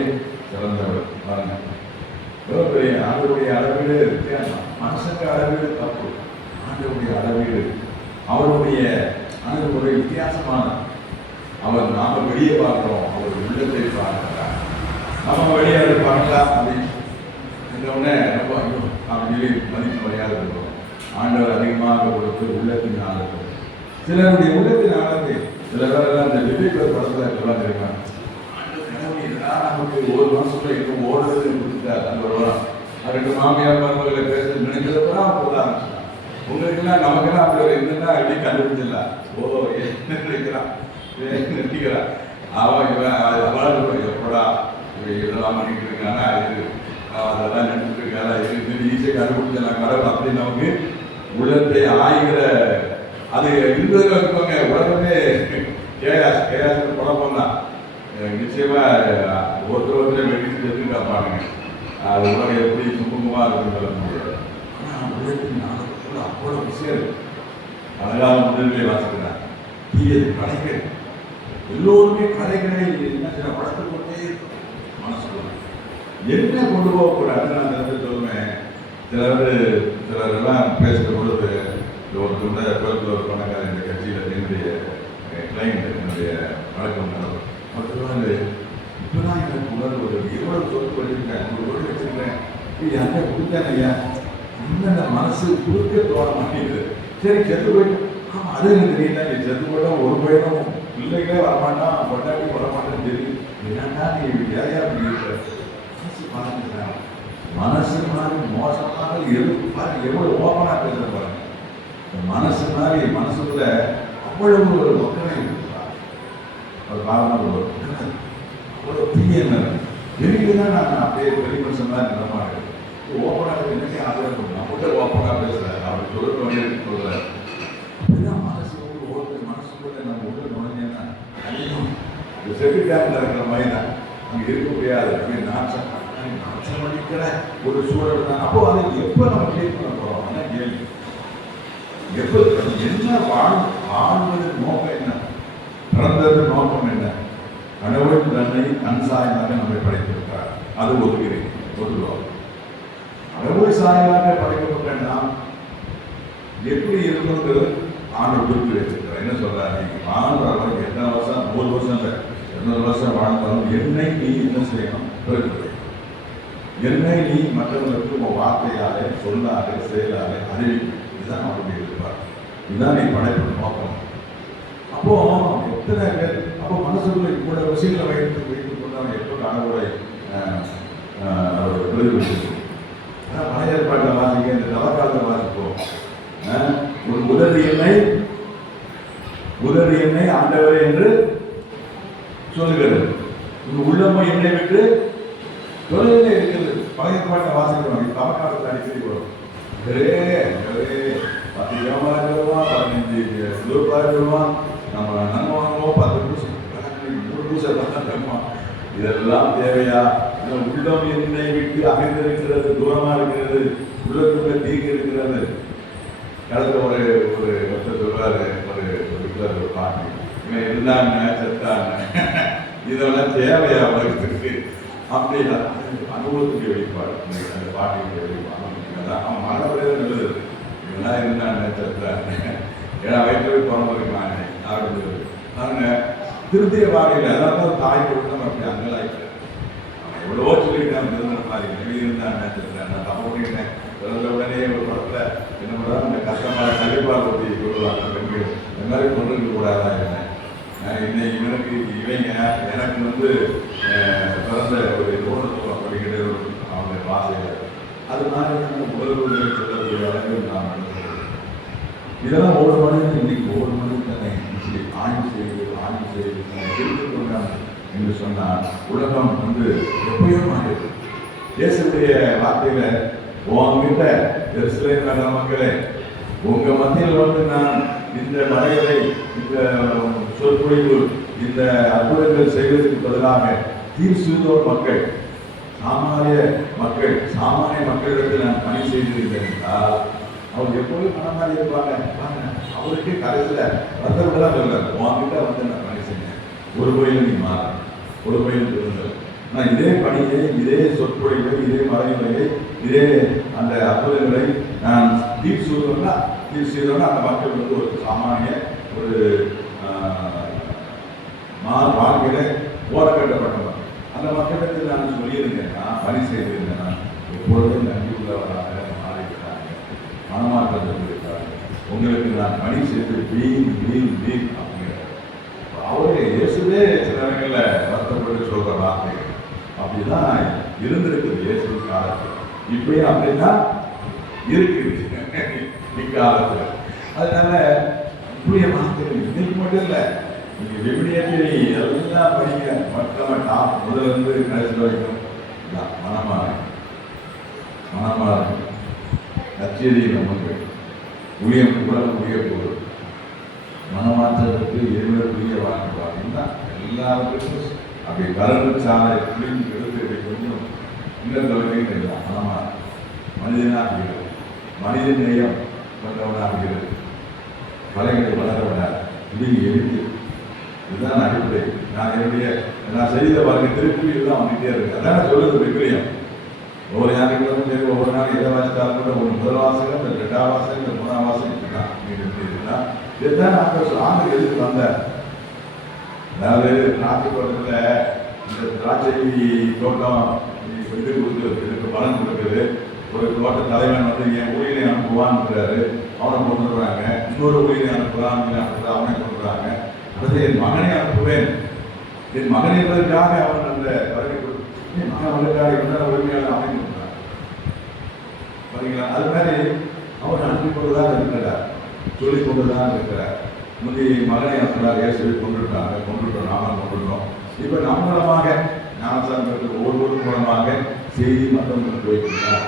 சிறந்தவள். பாருங்க, ஆண்டவருடைய அளவீடு வித்தியாசம். மனுஷனுக்கு அளவீடு தப்பு, ஆண்டவருடைய அளவீடு அவருடைய அணுகுமுறை வித்தியாசமான. அவர் நாம வெளியே பார்க்கிறோம், அவர் உள்ளத்தை பார்க்கிறார். நம்ம வெளியே பார்க்கலாம் அப்படின்னு உடனே ரொம்ப அப்படின்னு மதிப்பு மரியாதை இருக்கும். ஆண்டவர் அதிகமாக கொடுத்து உள்ளத்தின் ஆழத்தை, சிலருடைய உள்ளத்தின் ஆழத்தை சில பேரெல்லாம் இந்த விவேகர் படத்தில் எல்லாம் இருக்காங்க. நமக்கு ஒரு மாசத்துல இன்னும் ஓடுறது கொடுத்தார். அந்த ஒரு வாரம் 2 மாமியார் மருமகளை பேச நினைக்கிறப்ப சொல்ல ஆரம்பிச்சான். உங்களுக்கெல்லாம் நமக்கெல்லாம் அப்படி என்னன்னா எப்படி கண்டுபிடிச்சிடலாம். ஓ என்ன நினைக்கிறான் நினைக்கிறான் அவன் அவளால் எப்படா இதெல்லாம் பண்ணிட்டு இருக்கானா, இது அதெல்லாம் நினைச்சிட்டு இருக்காரா, இது ஈஸியாக கண்டுபிடிச்சிடலாம் கடவுள் அப்படின்னு நமக்கு உள்ளத்தை ஆய்கிற அது இருந்ததுல இருப்பாங்க. உலகமே கேயாஸ் குழப்பம் தான். நிச்சயமா ஒருத்தர் வெற்றி காப்பாடுங்க. அது உலகம் எப்படி சுமூகமா இருக்குன்னு சொல்ல முடியாது. ஆனால் உலகத்தின் நாளத்துக்குள்ள அவ்வளோ விஷயம் இருக்கு. அழகாக முதல்ல வாசிக்கிறார். தீயது கலைகள் எல்லோருமே கலைகளை என்ன சில படத்துக்கு கொண்டே மனசுல என்ன கொண்டு போகக்கூடாது. நான் தெரிஞ்சு சொல்லுவேன். சிலரெல்லாம் பேசுகிற பொழுது ஒரு துண்டை கோயிலுக்குள்ள ஒரு பணக்கார இந்த கட்சியில் என்னுடைய கிளைண்ட் என்னுடைய வழக்கம் நடக்கும். மற்றவங்க இப்போதான் எனக்கு உணர்வு எவ்வளவு சொத்து பண்ணியிருக்கேன், ஒரு பொருள் வச்சிருக்கேன், இது அங்கே கொடுத்தேன் ஐயா, இந்த மனசு கொடுக்க தோண மாட்டேங்குது. சரி செத்து போயிட்டு, ஆமாம் அது எனக்கு தெரியல. நீ செத்து போயிட்டா ஒரு பையனும் பிள்ளைகளே வரமாட்டான், கொண்டாடி வரமாட்டேன்னு தெரியும். என்னன்னா நீ யாரையா இருக்கிற மனசு பாருங்க. மனசு மாதிரி மோசமாக எவ்வளவு ஓப்பனா பேசுற பாருங்க. மனசு மாதிரி மனசுக்குள்ள அவ்வளவு ஒரு ஒக்கனை இருக்கிறார். ஒரு காரணம் அவ்வளோ தீய எதுக்குதான் நான் அப்படியே பெரிய மனுஷன் தான் நிலமா இருக்கு. ஓப்பனாக என்னைக்கு ஆதரவு பண்ணணும். அப்படியே ஓப்பனாக பேசுறாரு. அவர் சொல்ல வேண்டியது சொல்றாரு. அப்படிதான் மனசு மனசுக்குள்ள நம்ம உள்ள நுழைஞ்சேன்னா அதிகம் இந்த செவிட்டாங்க இருக்கிற மாதிரி தான் அங்கே இருக்க முடியாது. அப்படின்னு நாச்சம் அடிக்கிற ஒரு சூழல் தான். அப்போ அதை எப்போ நம்ம கேள்வி பண்ண போறோம்? அதான் கேள்வி. எப்போ என்ன வாழ்வதன் நோக்கம் என்ன, பிறந்தது நோக்கம் என்ன? கடவுள் தன்னை கண் சாயலாக நம்மை படைத்திருக்கிறார். அது ஒதுக்குறோம். கடவுள் சாயலாக படைக்கப்பட்ட நாம் எப்படி இருக்கணுங்கிறது ஆண்டு குறித்து வச்சிருக்கிறார். என்ன சொல்றாரு? வாழ்ந்தாலும் எத்தனை வருஷம், 100 வருஷம் இல்லை, 200 வருஷம் வாழ்ந்தாலும் என்னை நீ என்ன செய்யணும்? பிறகு என்னை நீ மற்றவர்களுக்கு உன் வார்த்தையாலே சொல்லாலே செயலாலே அறிவிக்கும். இதுதான் அவருடைய எதிர்பார்ப்பு. இதுதான் நீ படைப்பு நோக்கம். அப்போ எத்தனை பேர் அப்போ மனசுக்குள்ள கூட விஷயங்களை வைத்துக் கொண்டு அவன் எப்போ கடவுளை பிரதிபலிச்சு பழைய ஏற்பாட்டை வாசிக்க, இந்த நவகாலத்தை வாசிப்போம். ஒரு உதவி என்னை ஆண்டவரே என்று சொல்லுகிறது. உங்க உள்ளமோ என்னை விட்டு தொழிலே இருக்கிறது. பழைய பாட்டை வாசிக்கிறோம். தவக்காலத்தை அடிக்கடி வரும். 10 வியாபாரம் வருவான், 15 ரூபாய் வருவான், நம்ம நன்மை வாங்குவோம், 10 பூசை 3 பூசை தான் தருவான். இதெல்லாம் தேவையா? உள்ளம் என்னை விட்டு அகந்திருக்கிறது, தூரமா இருக்கிறது, உள்ளத்துக்குள்ள தீங்கு இருக்கிறது. கடந்த ஒரு ஒருத்தர் சொல்றாரு, ஒரு பாட்டு, இவன் இருந்தாங்க செத்தாங்க, இதெல்லாம் தேவையா உலகத்திற்கு? அப்படின்னா அனுபவத்துக்கு வெளிப்பாடு. அந்த பாட்டினுடைய வெளிப்பாடு அவன் மனவரையில நல்லது. இவெல்லாம் இருந்தாங்க செத்தாங்க, ஏன்னா வயிற்று பிறந்திருக்காங்க அப்படின்னு நாங்க திருத்திய பாடியில் அதான் தாய் கொடுத்து நம்ம அப்படி அங்கலாய்க்கிறேன். அவன் எவ்வளவோ சொல்லியிருக்கான் திருந்த மாதிரி இருந்தாங்க செத்தாங்க. நான் தப்பு பண்ணிட்டேன். பிறந்த உடனே ஒரு படத்துல என்ன பண்ணுறாங்க, இந்த கஷ்டமாக கண்டிப்பாக பற்றி சொல்லுவாங்க. பெண்கள் இந்த மாதிரி கொண்டு இருக்கக்கூடாதான் இருந்தேன். இன்னைக்கு இவனுக்கு இவங்க எனக்கு பிறந்த ஒரு தோணத்துவம் அப்படிங்கிற அவங்க வாசையில் அது மாதிரி முதல்வர்கள் சொல்லக்கூடிய அளவில் நாம் நடந்துக்கிறோம். இதெல்லாம் ஒரு மனிதன் இன்னைக்கு ஒரு மனிதன் தன்னை இப்படி ஆய்வு செய்து தெரிந்து கொண்டான் என்று சொன்னால் உலகம் எப்பயோ மாறியது. இயேசுடைய வார்த்தையில உங்ககிட்ட எருசலேம் நகர மக்களே, உங்க மத்தியில் வந்து நான் இந்த மலைகளை, இந்த சொற்பொழிவு, இந்த அற்புதங்கள் செய்வதற்கு பதிலாக தீர்சூதோர் மக்கள், சாமானிய மக்களிடத்தில் நான் பணி செய்திருந்தேன் என்றால் அவங்க எப்போதும் மனமாறி இருப்பாங்க. அவருக்கே கடைசியில் ரத்தவர்களாக சொல்றாரு, உங்ககிட்ட வந்து நான் பணி செஞ்சேன், ஒரு கோயில் நீ மாற, ஒரு கோயில் இருந்தது. நான் இதே பணியை, இதே சொற்பொழிவை, இதே மறைமுறையை, இதே அந்த அற்புதங்களை நான் தீர்சூதோன்னா அந்த மக்கள் வந்து ஒரு சாமானிய ஒரு வாழ்க்கையில ஓரக்கட்டப்பட்டவர். அந்த மக்களுக்கு நான் சொல்லியிருந்தேன்னா, பணி செய்திருந்தேன்னா எப்பொழுதும் நன்றி உள்ளவராக மாறிவிட்டாங்க, மனமாற்றம் இருக்காங்க. உங்களுக்கு நான் பணி செய்து வீண் அப்படிங்கிறார். அவரே இயேசுவே சில நேரங்களில் வருத்தப்பட்டு சொல்ற வார்த்தை அப்படிதான் இருந்திருக்குது இயேசு காலத்தில். இப்பயும் அப்படிதான் இருக்குது இக்காலத்துல. அதனால இப்படிய வார்த்தைகள் இன்னைக்கு மட்டும் இல்லை, நீங்க விவிலியத்தை எல்லாம் படிக்க மற்ற முதல்ல இருந்து கடைசி வரைக்கும் மனமாறு நச்செய்தி நமக்கு ஊழியம் கூட புரிய போகுது. மனமாற்றத்துக்கு இருவருக்குரிய வாழ்க்கை எல்லாருக்கும் அப்படி கலந்து சாலை புரிந்து எடுத்து கொஞ்சம் இன்னும் தொலைக்கலாம். மனமாறு மனிதனாகிறது, மனித நேயம் கொண்டவனாகிறது, கலைகளை வளர விடாது, இடுங்கி எழுத்து. இதுதான் அடிப்படை. நான் செய்த வாழ்க்கை திருப்பி இதுதான் வந்துட்டே இருக்கு. அதான் சொல்லுது விக்ரியம். ஒவ்வொரு ஞாயிற்றுக்கிழமை சரி, ஒவ்வொரு நாள் எதை வாசித்தாலும் கூட ஒரு முதல் வாசகம், இந்த 2ஆம் வாசகம், இந்த 3ஆம் வாசகம் இதுதான். இதுதான் ஆண்டு எதுக்கு வந்தார். அதாவது திராட்சை தோட்டத்தில் இந்த திராட்சை தோட்டம் இது கொடுக்குறது, இதுக்கு பலன் கொடுக்குறது. ஒரு தோட்ட தலைவன் வந்து என் ஊழியரை அனுப்புவான்ங்கிறாரு, அவனை கொண்டுடுறாங்க. இன்னொரு ஊழியரை அனுப்புறான்னு அவனை கொண்டுறாங்க. அதாவது என் மகனை அனுப்புவேன், என் மகன் என்பதற்காக அவன் அந்த வரவை அவனுக்காக உரிமையாளர் அமைந்து கொடுத்தாங்க. சரிங்களா? அது மாதிரி அவன் அனுப்பி கொண்டுதான் இருக்கிறார், சொல்லிக் கொண்டுதான் இருக்கிறார். முந்தைய மகனை அனுப்புகிறார், இயேசுவை கொண்டுட்டோம், நாம கொண்டுட்டோம். இப்போ நம் மூலமாக ஞானசாரத்தில் ஒவ்வொரு மூலமாக செய்தி மற்றவங்களுக்கு போய்க்கிறார்.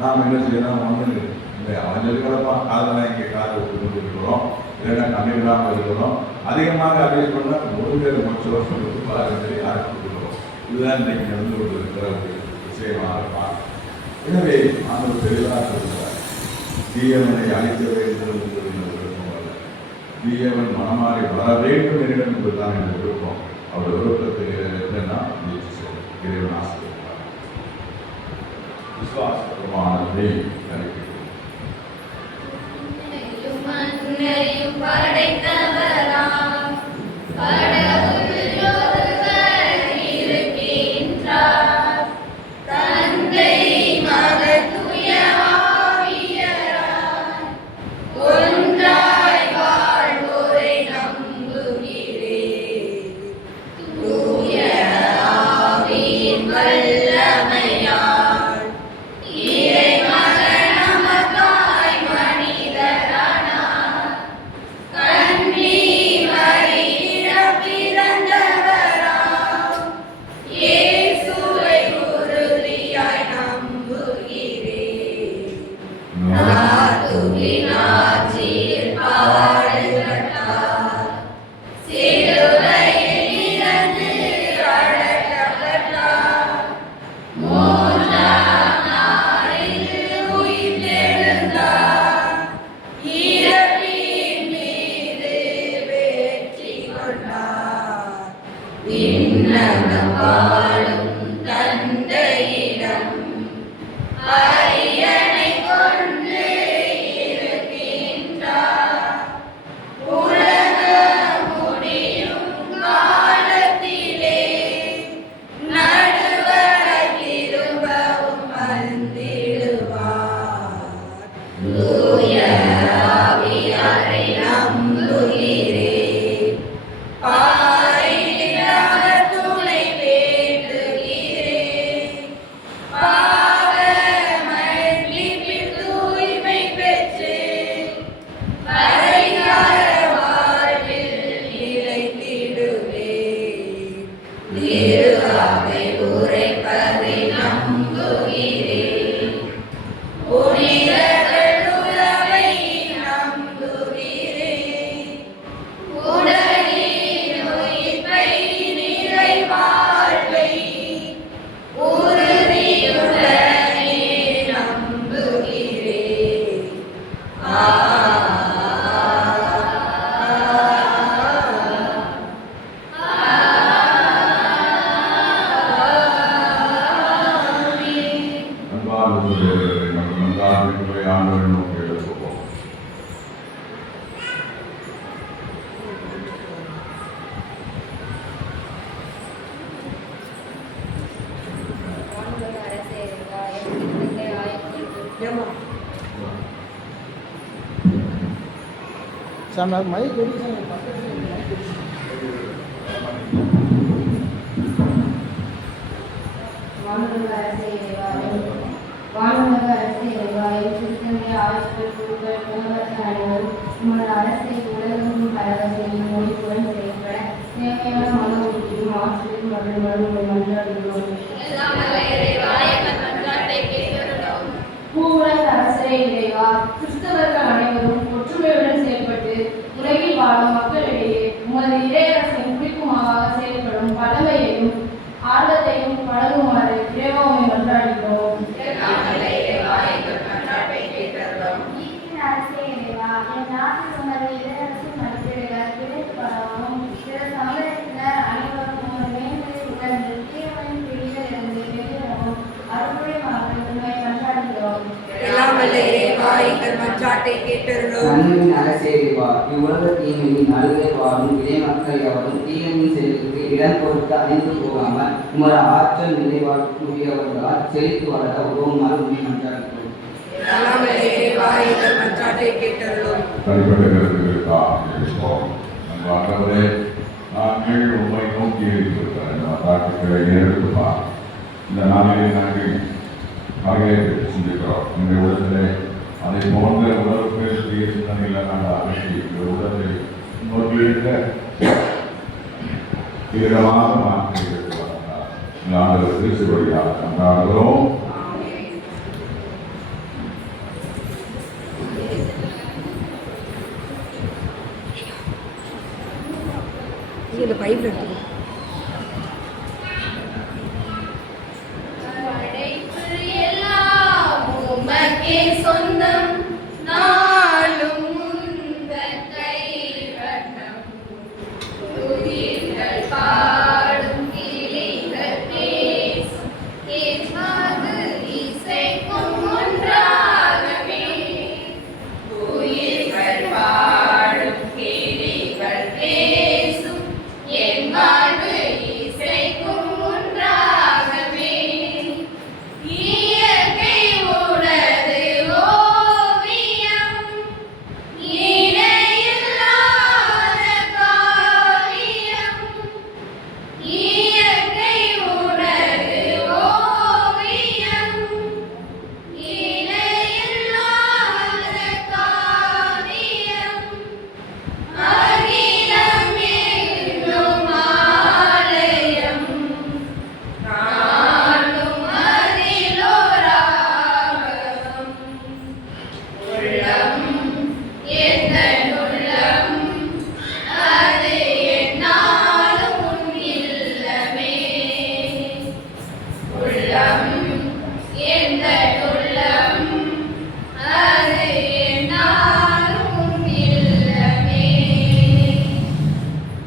நாம் என்ன செய்யணும்? ஒன்று இந்த அவஞ்சல்களப்பா காதெல்லாம் இங்கே காது விட்டு கொண்டு இருக்கிறோம், இல்லைன்னா கம்மியாக இருக்கிறோம். அதிகமாக அட்வைஸ் பண்ணால் ஒரு பேர் கொஞ்சம் வருஷம் சொல்லி யாருக்கு கொடுக்குறோம். இதுதான் இன்றைக்கு நடந்து கொண்டு இருக்கிற ஒரு விஷயமாக இருப்பாங்க. எனவே ஆண்டவர் தெளிவாக சொல்கிறார், தீயவனை அழிக்க வேண்டும் என்பது இந்த விருப்பம் அல்ல, தீயவன் மனமாறி வர வேண்டும் என்னிடம் என்பதுதான் இந்த விருப்பம். அவருடைய விருப்பத்தை என்னன்னா முயற்சி செய்யும். இறைவன் ஆசிரியர் விசுவாச பிரமாணத்தை படைத்தவராம் கடவுள் ஒருவர் இருக்கின்றார், தந்தை மகன் தூய ஆவியார் ஒன்றாய் வாழ்வோரை நம்புகிறேன். தூய ஆவியின் வல்லமையால் இறைமகன் நமக்காய் மனிதரானார். கன்னி மரியிடம் பிறந்தவராம் இயேசுவை உறுதியாய் நம்புகிறேன். நாத்துவின் ஆட்சியில் பாடுபட்டார், சிலுவையில் இறந்து அடக்கப்பட்டார், மூன்றாம் நாளில் உயிர்த்தெழுந்தார், இறப்பின் மீது வெற்றி கொண்டார். விண்ணகம் வாழும் தந்தையிடம் அரியணை கொண்டு இருக்கின்றார். உலகம் முடியும் காலத்திலே நடுவராய் திரும்பவும் வந்திடுவார். தூய ஆவியாரை நம்புகிறேன், பாரில் அவர் துணை வேண்டுகிறேன். சாமி அது மைக் எப்படி சாமி பக்கத்தில் மைக் வானுலக அரசே இறைவாய், வானுலக அரசே இறைவாய், திருத்தந்தை ஆயர்கள் குருக்கள் புலவர்கள் அனைவரும் உமது அரசை உலகெங்கும் பரவ செய்யும் மொழிப்புடன் செயல்பட தேவையான மன உறுதியும் ஆற்றலும் வல்லுநரும் மன்றாடுகிறோம். பூவுலக அரசரே இறைவா, கிறிஸ்தவர்கள் அனைவரும் ஒற்றுமையுடன் செயல்பட்டு உலகில் வாழும் மக்களிடையே உமது இறையரசின் குறிப்புமாக செயல்படும் வல்லமையையும் ஆர்வத்தையும் வழங்குமாறு இறைவா உம்மை மன்றாடுகிறோம். அரசே இறைவா, என் நாட்டில் உமது இறையரசு மதிப்பிடுக கிடைப்பதாகவும் பிற சமுதாயத்தினர் அனைவரும் உமது மேன்மையை உணர்ந்து தீயவனின் பிடியிலிருந்து வெளியேறவும் அருள்புரியுமாறு உம்மை மன்றாடுகிறோம். நன்மையின் அரசே இறைவா, இவ்வுலக தீமையின் நடுவே வாழும் இறை மக்கள் எவரும் தீயவின் செயலுக்கு இடம் கொடுத்து அழிந்து போகாமல் உமது ஆற்றல் நிறைவாக்கூடியவர்களால் செழித்து வளர உதவுமாறு உண்மை மன்றாடுகிறோம். தனிப்பட்ட கருத்துக்களுக்காக அன்பானவரே, நாங்கள் உண்மை நோக்கி இருக்கிறேன் காட்டுக்களை எடுத்துப்பா. இந்த நாளிலே நாங்கள் காரியத்தை சிந்திக்கிறோம். எங்கள் உலகத்திலே அதை போன்ற உலகத்தை செய்ய சிந்தனையில் நாங்கள் அகற்றி இந்த உலகத்தை நோக்கியிருக்க தீவிரமாக மாற்றி இருக்கிறார். நாங்கள் கிறிஸ்து வழியாக கொண்டாடுகிறோம். படைப்பு எல்லாம் உமக்கே சொந்தம், நாளும் உந்தன் கைவண்ணம். உயிர்கள் பாடும் கிளிகள் பேசும் கேட்பாது இசைக்கும் ஒன்றாகவே. உயிர்கள் பாடும் கிளிகள் பேசும் என் வாழ்வு இசைக்கும் ஒன்றாகவே. இயற்கை உனது ஓவியம், இணையில்லாத காவியம். இயற்கை உனது ஓவியம், இணையில்லாத காவியம். அகிலம் என்னும் ஆலயம், நானும் அதிலோராகம். உள்ளம் எந்தன் உள்ளம், அது எந்நாளும் உன் இல்லமே. உள்ளம் எந்தன் உள்ளம், அது எந்நாளும் உன் இல்லமே.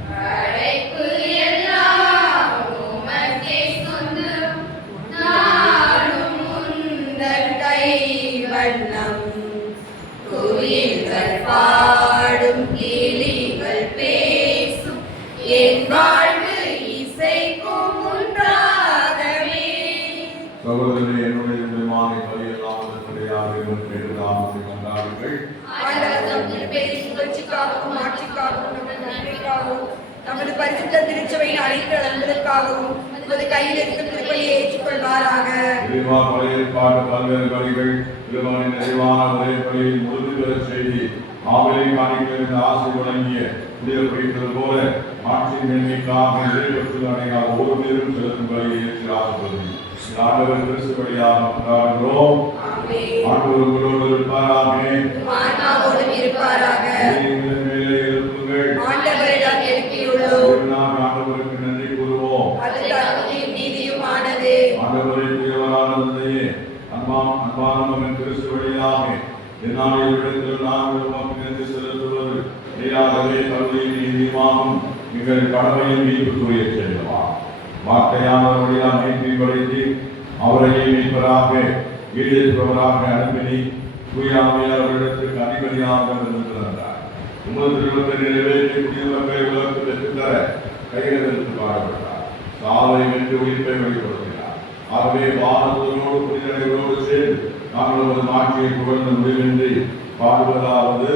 படைப்பு எல்லாம் உமக்கே சொந்தம், நாளும் உந்தன் கைவண்ணம். குயில்கள் பாடும் கிளிகள் பேசும் என் வாழ்வு இசைக்கும் ஒன்றாகவே. சகோதரனே, என்னுடைய விமான பலியெல்லாம் கேட்டுதாமத்தை கொண்டாடுங்கள். நமது பரிசுத்த திருச்சபையின் அனைத்து நலன்களுக்காகவும் நமது கையில் இருக்கும் திருப்பலியை ஏற்றுக்கொள்வாராக. இறைவா, பழைய ஏற்பாட்டு பல்வேறு பலிகள் இறைவனின் நிறைவான ஒரே பலியில் உறுதி பெறச் செய்தி ஆவிலை காணிக்கையில் ஆசை வழங்கிய புதிய படித்தது போல ஆட்சியின் எண்ணிக்காக நிறைவேற்று அடையாத ஒரு பேரும் செலுத்தும் பலியை ஏற்றி ஆசைப்படுத்தி ஆண்டவர் கிறிஸ்து வழியாக கொண்டாடுகிறோம். ஆண்டவர் உங்களோடு இருப்பாராக. மேலே எழுப்புங்கள். ஆண்டவருக்கு நன்றி கூறுவோம். ஆண்டவரை தேவரானதையே அன்பான மகன் கிறிஸ்து வழியாக என்னால் இடத்தில் நாங்கள் உமக்கு நன்றி செலுத்துவது நீராகவே கல்வியை நீதியுமாகும் எங்கள் கடமையில் மீட்புக்குரிய செல்லுவார். வார்த்தையானவர் வழியாக மீட்படுத்தி அவரையே மீட்பராக ஈடேற்பவராக அனுப்பினி தூயாமையாளர்களிடத்திற்கு அதிபதியாக இருந்திருந்தார். உமது திருமணத்தை நிறைவேற்றி புதியவர்களை உலகத்தில் பெற்றுத்தர கையெழுத்து பாடுபட்டார். சாலை வென்று உயிர்ப்பை வெளிப்படுத்தினார். ஆகவே வானத்தோடு புனிதர்களோடு சேர்ந்து நாங்கள் ஒரு மாட்சியை புகழ்ந்த முடிவின்றி பாடுவதாவது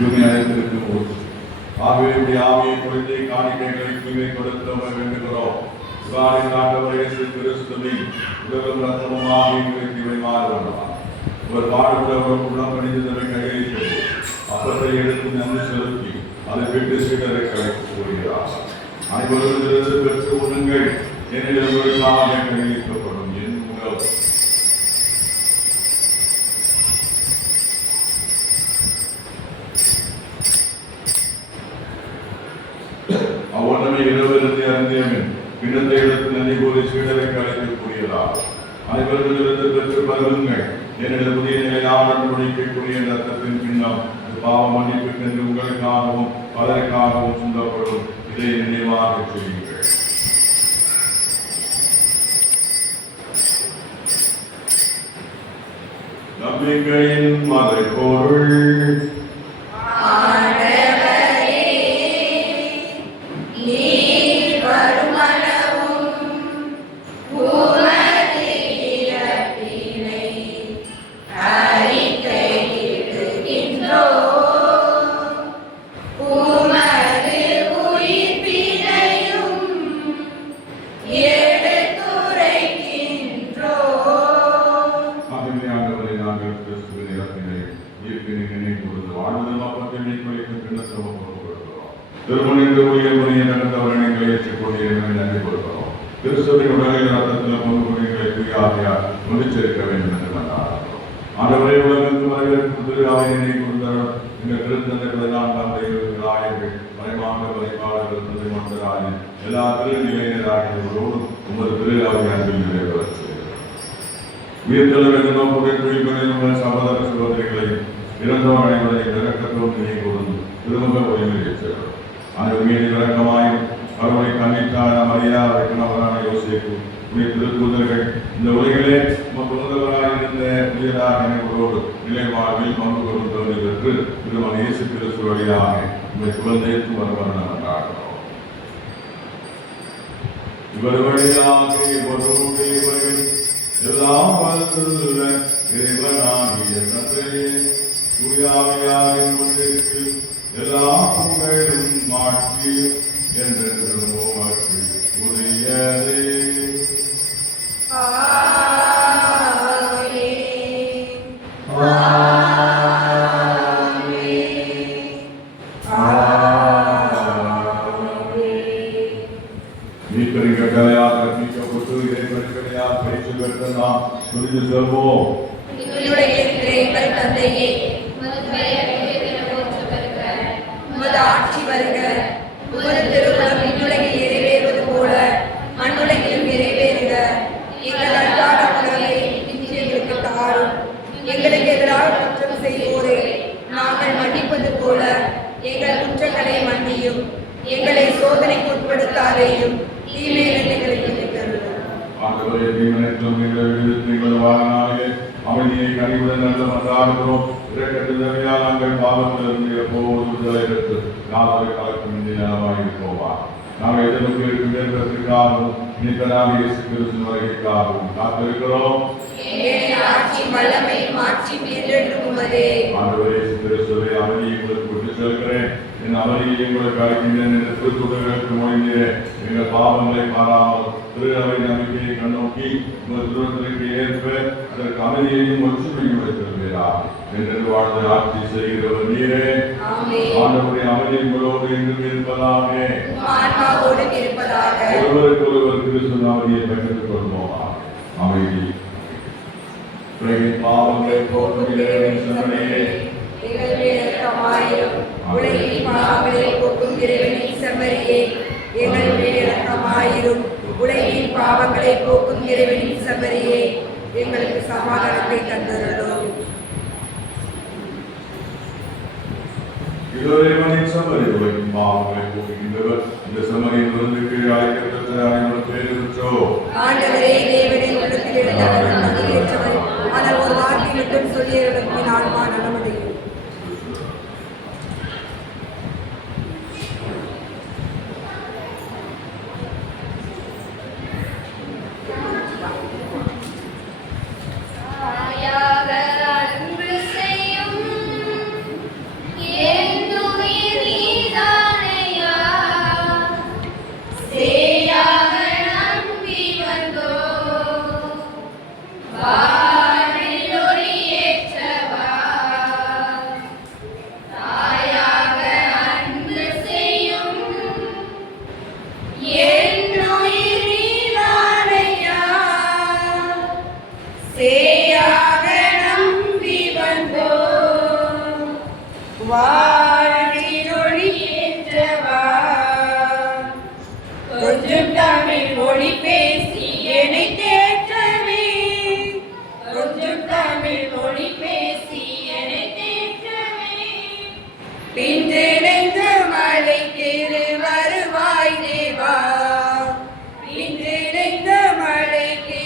தூய்மை அனைத்திற்கும் ஊற்று. ஆகவே உடைய ஆவியை பொழுதை காணிக்கைகளை தூய்மை கொடுத்தவரை வேண்டுகிறோம். உதாரின் ஆண்டவர் இயேசு கிறிஸ்துவின் உடலும் ரத்தமும் ஆவியை தூய்மையானவர்களா ஒரு பாடுபடவர் குணம் அணிந்ததை கையெழுத்து அப்பத்தை எடுத்து நன்றி செலுத்தி அதை விட்டு சீடரை கலைத்து கூறுகிறார். அனைவரும் பெற்று உண்ணுங்கள், என்னிடம் கையளிக்கப்படும் என் உணவு. அவ்வளவு இரவிலிருந்து அறிந்தேன் கிண்ணத்தை எடுத்து நன்றி கூறி சீடரை கலைத்து கூறுகிறார். அனைவரும் பெற்று பருகுங்கள், என்னிடம் புதிய நிலையான நுழைக்கக்கூடிய ரத்தத்தின் கிண்ணம் பாவ மன்னிப்புக்கென்று உங்களுக்காகவும் பலருக்காகவும் சிந்தப்படும். இதை நினைவாக செய்யுங்கள். நம்பிக்கையின் மறைபொருள் கிறிஸ்துவின் உடலில் ரத்தத்தில் பொறுப்புகளை தூயாவியார் முடிச்சிருக்க வேண்டும் என்று நன்றார்கள். ஆண்டவரை உலகத்து வரவேற்பு திருவிழாவை நினைவு கொடுத்தார். எங்கள் திருத்தந்தைகளை நான்காம் தெய்வங்களாயர்கள் மறைமாங்க வரைபாளர்கள் துணை மந்தராயின் எல்லா திருநிலையினராகியோரோடும் உமது திருவிழாவை அன்பில் நிறைவேறச் செய்கிறார். உயிர்த்தல வெகு நோக்குடன் தொழில்களில் சகோதர சகோதரிகளையும் இறந்தோர் அனைவரையும் இறக்கத்தோடு நினைவு கூர்ந்து திருமுக உரிமையை செய்கிறார். அந்த மீது இறக்கமாயும் அவர்களை கண்ணிட்டான மரியா வைக்கணவரான யோசேப்பு உடைய திருத்தூதர்கள் இந்த உலகிலே முதல்வராயிருந்த புதியதாக நினைவுகளோடு நிலை வாழ்வில் பங்கு கொள்ளும் தகுதி பெற்று திருமண இயேசு கிறிஸ்து வழியாக உங்களை குழந்தைக்கு வருவார்கள். இவர் வழியாக எல்லாம் வளர்ந்துள்ள இறைவனாகிய தந்தையே தூயாவியாரின் முன்னிற்கு எல்லா புகழும் மாற்றியும் என்றென்றும் உமக்கு உரியதே. மீட்பரிகளையால் கற்பிக்கப்பட்டு இறைவர்களையால் பயிற்சி பெற்ற நாம் புரிந்து செல்வோம். எங்கள் தந்தையே, உமது ஆட்சி வருக, உமது திருமணம் விண்ணுலகில் நிறைவேறுவது போல மண்ணுலகிலும் நிறைவேறுக. எங்கள் அன்றாட உணவை இன்று எங்களுக்கு தாரும். எங்களுக்கு எதிராக குற்றம் செய்வோரை நாங்கள் மன்னிப்பது போல எங்கள் குற்றங்களை மன்னியும். எங்களை சோதனைக்கு உட்படுத்தாதேயும், தீமையிலிருந்து எங்களுக்கு மீட்டருளும். ஆண்டவரே, தீமையற்ற எங்கள் வாழ்நாளிலே அமைதியை கனிவுடன் நல்ல மன்றாடுகிறோம். இரக்கத்தினால் நாங்கள் பாவத்திலிருந்து எப்போது விடுதலை பெற்று நாளை கலக்கும் நலமாயிருப்போமா. நாங்கள் எதிர்ப்பு இருக்கின்றதற்காகவும் நித்தனாக இயேசு கிறிஸ்து வருகைக்காகவும் காத்திருக்கிறோம். ஆண்டவரே, இயேசு கிறிஸ்துவை அமைதியை உங்களுக்கு விட்டு செல்கிறேன், என் அமைதியை உங்களுக்கு அழைக்கின்றேன் என்று திருத்துதர்களுக்கு மொழிகிறேன். எங்கள் பாவங்களை மாறாமல் திரு அவை நம்பிக்கையை கண்ணோக்கி உங்கள் திருவத்திற்கு ஏற்ப அதற்கு அமைதியையும் ஒற்றுமையும் வைத்திருக்கிறார் என்று வாழ்ந்து ஆட்சி செய்கிறவர் நீரே. ஆண்டவருடைய அமைதி உங்களோடு என்றும் இருப்பதாக. ஒருவருக்கு ஒருவர் கிறிஸ்து அமைதியை பகிர்ந்து கொள்வோமா. அமைதி பாவங்களை போக்கும் இறைவனின் செம்மறியே, உலகின் பாவங்களை போக்கும் இறைவனின் செம்மறியே, எங்கள் மேல் இரக்கமாயிரும். உலகின் பாவங்களை போக்கும் இறைவனின் செம்மறியே, எங்களுக்கு சமாதானத்தை தந்தருளும். இறைவனின் செம்மறி உலகின் பாவங்களை போக்குகின்றவர். இந்த செம்மறியின் விருந்து கீழ் அழைக்கப்பட்ட அனைவரும் பேறு பெற்றோர். ஆண்டவரே, தேவனின் உள்ளத்தில் இருந்தவர் நம்பிக்கையற்றவர், ஆனால் ஒரு வார்த்தை மட்டும் சொல்லியவர்களுக்கு ஆன்மா நலமடையும். அன்பு செய்யும் வாழ்வினொளி ஏற்றவா கொஞ்சம் தமிழ் மொழி பேசி என்னை தேற்றவே கொஞ்சம் தமிழ் மொழி பேசி என்னை தேற்றவே பின்னிணைந்த மழைக்கு வருவாய் தேவா பின்னிணைந்த மழைக்கு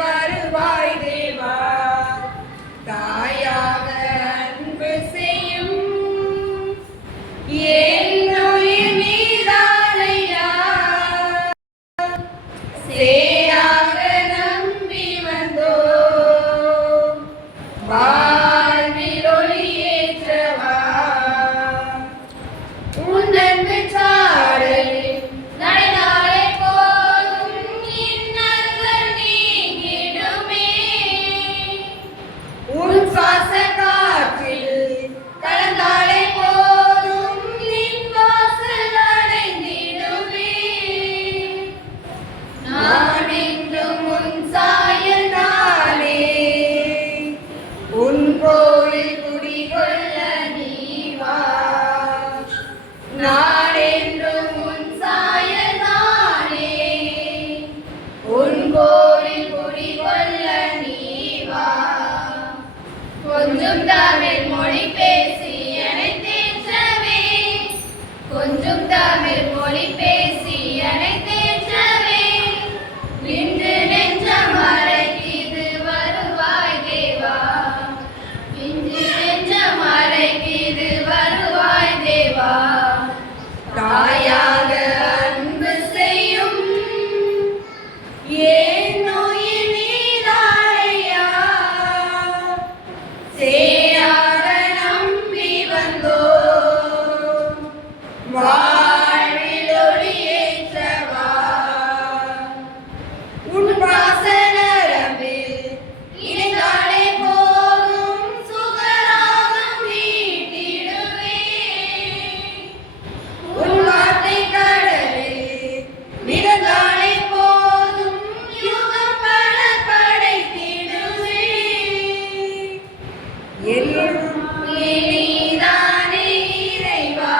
வருவாய் தேவா தாயாக அன்பு செய்யும் என்னுயிர் மீதானையா சேயாக நம்பி வந்தோம் வாழ்வில் ஒளியேற்றவா உன் அன்பு சாரலில் நடைநாளை போதும் இன்னல்கள் நீங்கிடுமே. உன் சுவாச காற்றில் கலந்தாலே போதும் நின் வாசல் அடைந்திடுமே. நான் என்றும் உன் சாயல் தானே உன் கோயில் குடிகொள்ள நீ வா நான் என்றும் உன் சாயல் தானே. உன் கோவில் குடிகொள்ள நீ வா. கொஞ்சம் தமிழ் மொழி பேசி என்னை தேற்றவே கொஞ்சம் தமிழ் மொழி பேசி என்னை தேற்றவே இன்று நெஞ்ச மறைக்கிது வருவாய் தேவா இன்று நெஞ்ச மறைக்கிது வருவாய் தேவா தாயாக அன்பு செய்யும் என்னுயிர் நீதானையா சேயாக நம்பி வந்தோம் வாழ்வில் ஒளியேற்றவா உன் வாசனரம்பில் இணைந்தாலே போதும் சுகராகம் வீட்டிடுவே. உன் வார்த்தை கடலில் மிதந்தாலே போதும் யுகம் பல படைத்திடுவே. எல்லும் நீதானே இறைவா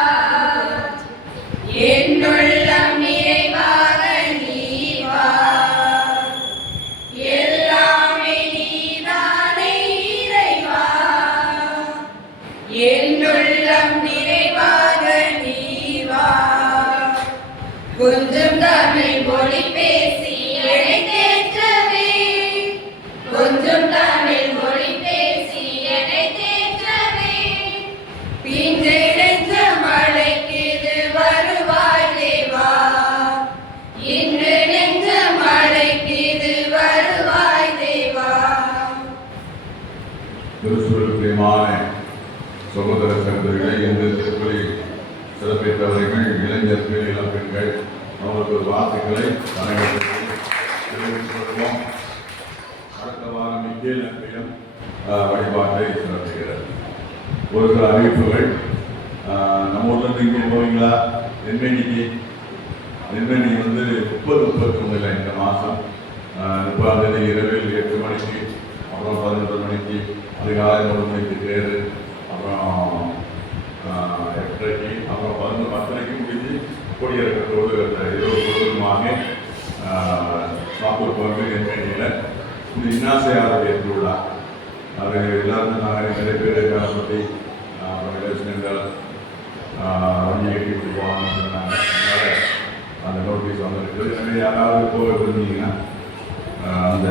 என்னுள்ளம் நிறைவாக நீ வா. எல்லாமே நீதானே இறைவா என்னுள்ளம் நிறைவாக நீ வா கொஞ்சம் தமிழ் மொழி பேசி என்னை தேற்றவே கொஞ்சம் தமிழ் மொழி பேசி என்னை தேற்றவே பின்னிணைந்த மழைக்கு வருவாய் தேவா இன்று நெஞ்ச மழைக்கு வருவாய் தேவா கிறிஸ்துவுக்கு பிரியமான சகோதர சகோதரிகளை இந்த திருப்பலி சிறப்பித்தவர்கள் இளைஞர்கள் இளம் பெண்கள் அவர்களுக்கு வாழ்த்துக்களை தெரிவித்துக் கொள்வோம். அடுத்த வாரம் மிக்கேல் நம்பியும் வழிபாட்டை சிறப்புகிறது. ஒரு சில அறிவிப்புகள். நம்ம ஊர்லேருந்து இங்கே போவீங்களா? நெல்வேலிக்கு நெல்வேலி 30-31 இந்த மாதம் 30ஆம் தேதி இரவில் 8 மணிக்கு, அப்புறம் 11 மணிக்கு, அதிகாலை 1 மணிக்கு தேர், அப்புறம் 8:30க்கு, அப்புறம் 11:10க்கு முடிஞ்சு கொடியிறக்கத்தோடு அந்த இரவு பொழுதுமாக சாப்பூர் கோவில் நெல்வேலியில் இந்த இன்னாசையாருடைய திருவிழா. அது எல்லாருமே நாங்கள் நிறைய பேர் பற்றி அப்புறம் எலெக்ஷன்கள் வண்டி கட்டி போவாங்கன்னு சொன்னாங்க. அதனால் அந்த நோட்டீஸ் வந்துருக்குது. எனவே யாராவது போக விரும்பிங்கன்னா அந்த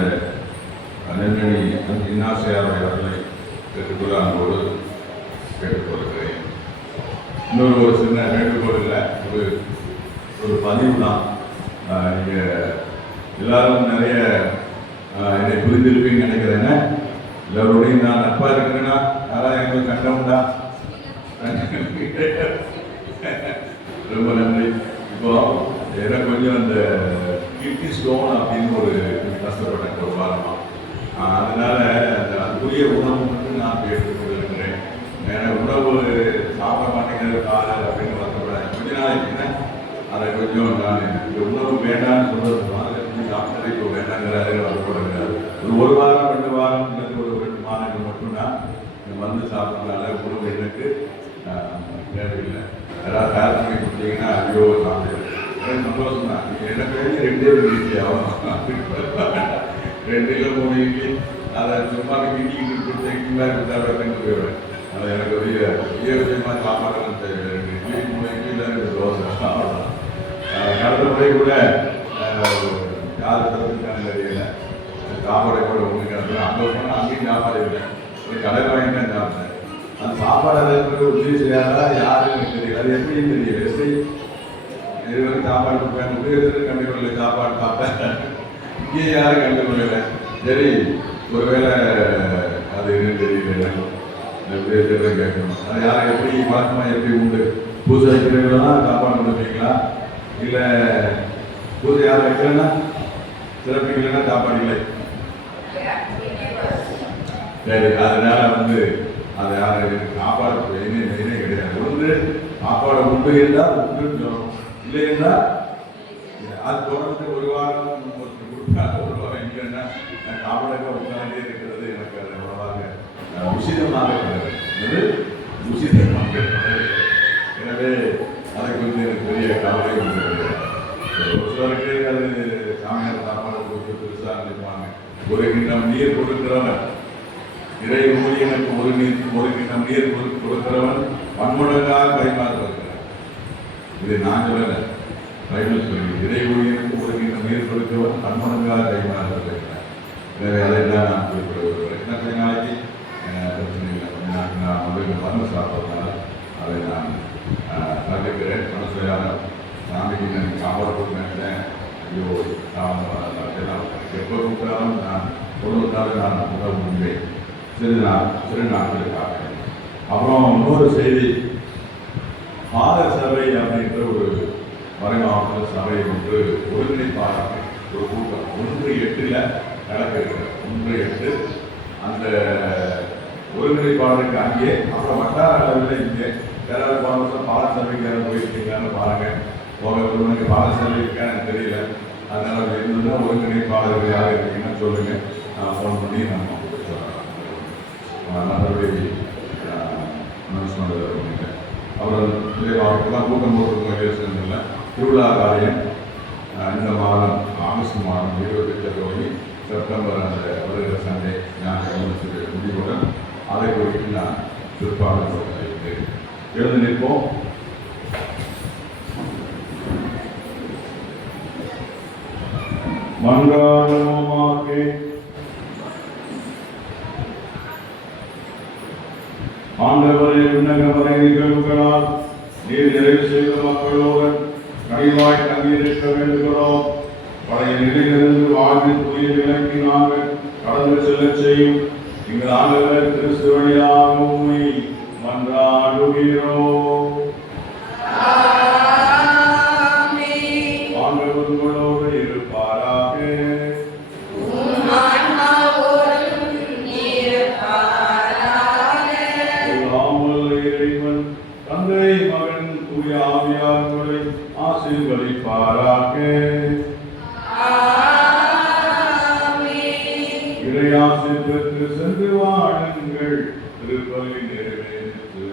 நெல்வேலி இன்னாசையாருடைய அவர்களை பெற்றுக்கொள்ள அன்போடு கேட்டுக்கொள்கிறேன். இன்னொரு சின்ன வேண்டுகோள் இல்லை, ஒரு பதிவு தான். நீங்கள் எல்லாரும் நிறைய என்னை புரிந்திருப்பீங்கன்னு நினைக்கிறேன். எல்லோருடையும் நான் நட்பாக இருக்கிறேன்னா யாராவது எங்களுக்கு கண்டவுண்டா? ரொம்ப நன்றி. இப்போ எனக்கு கொஞ்சம் அந்த கிட்னி ஸ்டோன் அப்படின்னு ஒரு கஷ்டப்பட்டேன் ஒரு வாரமாக. அதனால அந்த அதுக்குரிய உணவு மட்டும் நான் எடுத்துக்கொண்டிருக்கிறேன். ஏன்னா உணவு சாப்பிட மாட்டேங்கிறது காலை அப்படின்னு வரக்கூடாது. கொஞ்ச நாளைக்கு அதை கொஞ்சம் நான் இந்த உணவு வேண்டாம்னு சொல்றது அதில் டாக்டரை இப்போ வேண்டாங்கிறாரு, வரக்கூடாது. ஒரு வாரம் 2 வாரம் இல்லை ஒரு 2 மாதங்கள் மட்டும்தான் இந்த மருந்து சாப்பிட்றதுனால உணவு எனக்கு தேவையில்லை. யாராவது தயார் பண்ணி கொடுத்தீங்கன்னா ஐயோ சாப்பிடு எனக்கு சந்தோஷம் தான். எனக்கு 2 இட்லி ஆகும், 2 இல்லை 3 இட்லி அதை சும்மா இட்லிக்கு கொடுத்த இட்லி மாதிரி கொடுத்தாருன்னு போயிடுவேன். அது எனக்கு பெரிய விஷயமாக சாப்பாடு தேவை. 2 இட்லி 3 இட்லியில் எனக்கு தோசை அவ்வளோதான். கடந்த முறை கூட யார் தரத்துக்கான தெரியல சாப்பாடை கூட ஒன்று கிடந்து அங்கே போனால் அங்கேயும் சாப்பாடு இல்லை, ஒரு கடை வாங்கி தான் சாப்பிட்டேன். அந்த சாப்பாடு அளவுக்கு உதவி செய்யாதா யாருன்னு எனக்கு தெரியல. அது எப்படின்னு தெரியல. எப்படி இதுவரை சாப்பாடு கொடுப்பேன், உதயத்தில் கண்டுகொள்ள சாப்பாடு சாப்பிட்டேன், இங்கே யாரும் கண்டுகொள்ளலை. சரி ஒருவேளை அது என்னன்னு தெரியல. இந்த உதயத்தில் கேட்கணும். அது யாரும் எப்படி வழக்கமாக எப்படி உண்டு பூஜை வைக்கிறவங்களாம் சாப்பாடு கொடுப்பீங்களா, இல்லை பூஜை யாரும் வைக்கலன்னா சிறப்பிக்கலைன்னா சாப்பாடு இல்லை. சரி அதனால அது யாரும் சாப்பாடு இணையே கிடையாது. சாப்பாடு உண்டு இருந்தால் உண்டுன்னு சொல்லணும், இல்லை என்றால் அது தொடர்ந்து ஒரு வாரம் கொடுக்காது. ஒரு வாரம் இல்லைன்னா சாப்பாடாக உட்கார்ந்தே இருக்கிறது எனக்கு அது அவ்வளவாக உசிதமாக இருக்கிறது, உசிதமாக இருக்கிறது. எனவே அதை குறித்து எனக்கு பெரிய கவலை உண்டு. ஒரு சிலருக்கு அது சாமியார் சாப்பாடு கொடுத்து பெருசாக நினைப்பாங்க. ஒரு கிண்ணம் நீர் கொடுக்கிறவன் இறை ஊழியனுக்கு ஒரு கிண்ணம் நீர் கொடுக்கிறவன் பன்மடங்காக கைமாறுகிறார். இதை நான் சொல்லல, பைபிள் சொல்லி இறை ஊழியனுக்கு ஒரு கிண்ணம் நீர் கொடுக்கிறவன் பன்மடங்காக கைமாறுகிறார். எனவே அதைத்தான் நான் குறிப்பிட விரும்புகிறேன். என்ன கொஞ்ச நாளைக்கு பிரச்சனை இல்லை, கொஞ்ச நாளைக்கு நான் உங்களுக்கு மருந்து சாப்பிட்றதுனால அதை நான் தவிர்க்கிறேன். மனசுலையான சாமிக்கு நான் சாப்பாடு கொடுத்தேன். ஐயோ எப்போ கூப்பிட்டாலும் நான் கொடுத்தாலும் நான் உதவ முடியும். சிறு நாட்களுக்காக. அப்புறம் இன்னொரு செய்தி, பாதர் சபை அப்படின்ற ஒரு மறைமாவட்ட சபை ஒன்று ஒருங்கிணைப்பாளர் ஒரு கூட்டம் 1/8 நடக்க இருக்கிறது. 1/8 அந்த ஒருங்கிணைப்பாளருக்கு அங்கே, அப்புறம் வட்டார அளவில் இங்கே யாராவது போன வருஷம் பாதர் சபைக்கு யாரும் போயிருக்கீங்கன்னு பாருங்க. போக பாதர் சபை இருக்கான்னு தெரியல. அதனால இருந்ததுன்னா ஒருங்கிணைப்பாளர்கள் யார் இருக்கீங்கன்னு சொல்லுங்க, நான் ஃபோன் பண்ணி நம்ம மற்றபடி பண்ணிட்டேன். அப்புறம் அவருக்கெல்லாம் கூட்டம் போட்டுருக்கோம். திருவிழா காரியம் இந்த மாதம் ஆகஸ்ட் மாதம் 28 செப்டம்பர் அந்த வருகிற சண்டே ஞாயிற்று முடிவுடன் அதை குறித்து நான் பிற்பாடு எழுந்து நிற்போம். மன்றாடுவோமாக. ஆண்டவரே, விண்ணகமறை நிகழ்வுகளால் நீர் நிறைவு செய்த மக்களோடு கனிவாய் தங்கியிருக்க வேண்டுகிறோம். பழைய நிலையிலிருந்து வாழ்வின் புதிய நிலைக்கு நாங்கள் கடந்து செல்லச் செய்யும் எங்கள் ஆண்டவர் கிறிஸ்து வழியாக உம்மை மன்றாடுகிறோம். ஆண்டவர் உங்களோடு இருப்பாராக. இறைவன் தந்தை மகன் தூய ஆவியார்களை ஆசீர்வதிப்பாராக. இறையாசி பெற்று சென்று வாழுங்கள். திருப்பலி நிறைவேற்று.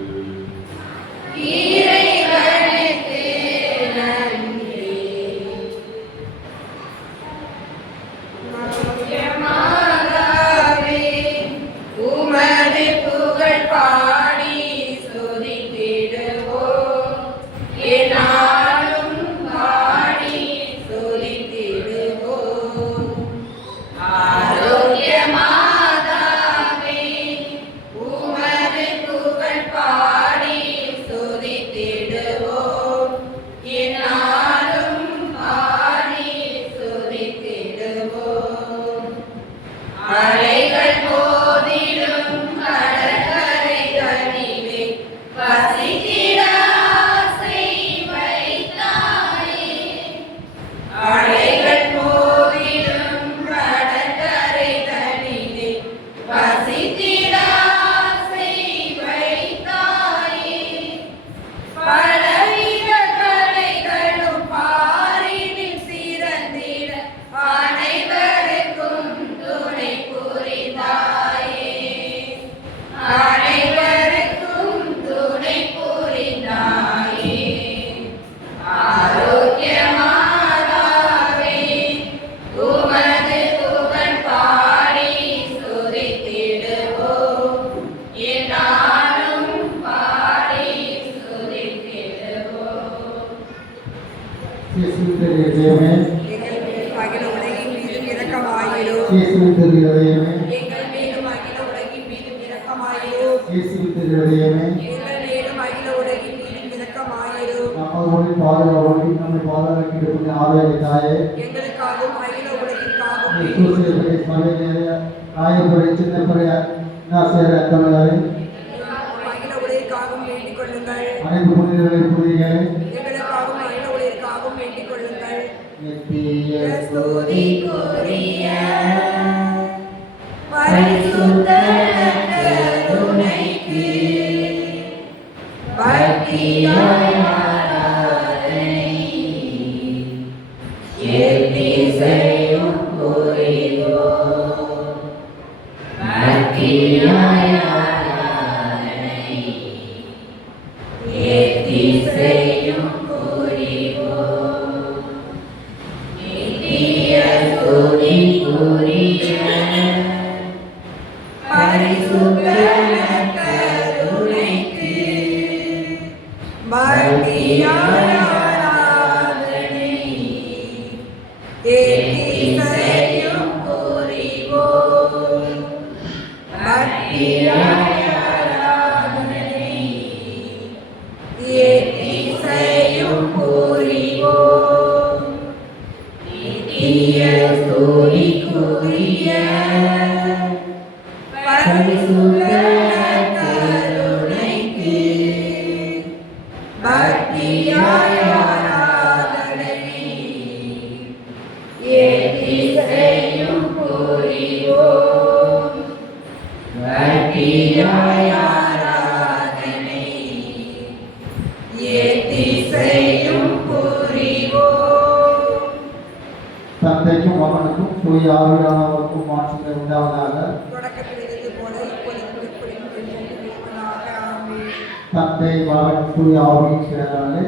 இயேசுவின் திருஹிருதயமே எங்கள் மேலும் அகில உலகின் மீதும் இரக்கமாயிரும். இயேசுவின் திருஹிருதயமே எங்கள் மேலும் அகில உலகின் மீதும் இரக்கமாயிரும். நம்மளுடைய பாதுகாவலி நம்மை பாதுகாக்கிற ஆதாய தாயே எங்களுக்காகவும் அகில உலகிற்காகவும் கிறிஸ்துவின் சபையிலே நாயப்படி சின்ன பரைய நாசர் அத்தனையாரே அகில உலகிற்காகவும் வேண்டிக் கொள்ளுங்கள். அனைத்து புனிதர்களை புனிதர்களே எங்களுக்காகவும் அகில உலகிற்காகவும் வேண்டிக் கொள்ளுங்கள். நித்திய ஸ்துதிக்குரிய பரிசுத்த கருணைக்கு பக்தியாய் ஆராதனை எத்திசையும் புரிவோம். பக்தியாய் ஆராதனை எத்திசையும் புரிவோம். நித்திய ஸ்துதிக்குரிய பரிசுத்த கருணைக்கு பக்தியாய் ஆராதனை எத்திசையும் புரிவோம். பக்தியாய் ஆராதனை எத்திசையும் புரிவோம். நித்திய ஸ்துதிக்குரிய பரிசுத்த கருணைக்கு பக்தியாய் ஆராதனை எத்திசையும் புரிவோம். பக்தியாய் ஆராதனை எத்திசையும் புரிவோம். தந்தைக்கும் மகனுக்கும் தூய ஆவியானவருக்கும் மாற்றங்கள் உண்டாவதாக. தொடக்கத்தில் இருந்தது போல இப்பொழுதும் எப்பொழுதும் என்றென்றும் இருப்பதாக. ஆமென். தந்தை மகன் தூய ஆவியின் பிறந்தாலே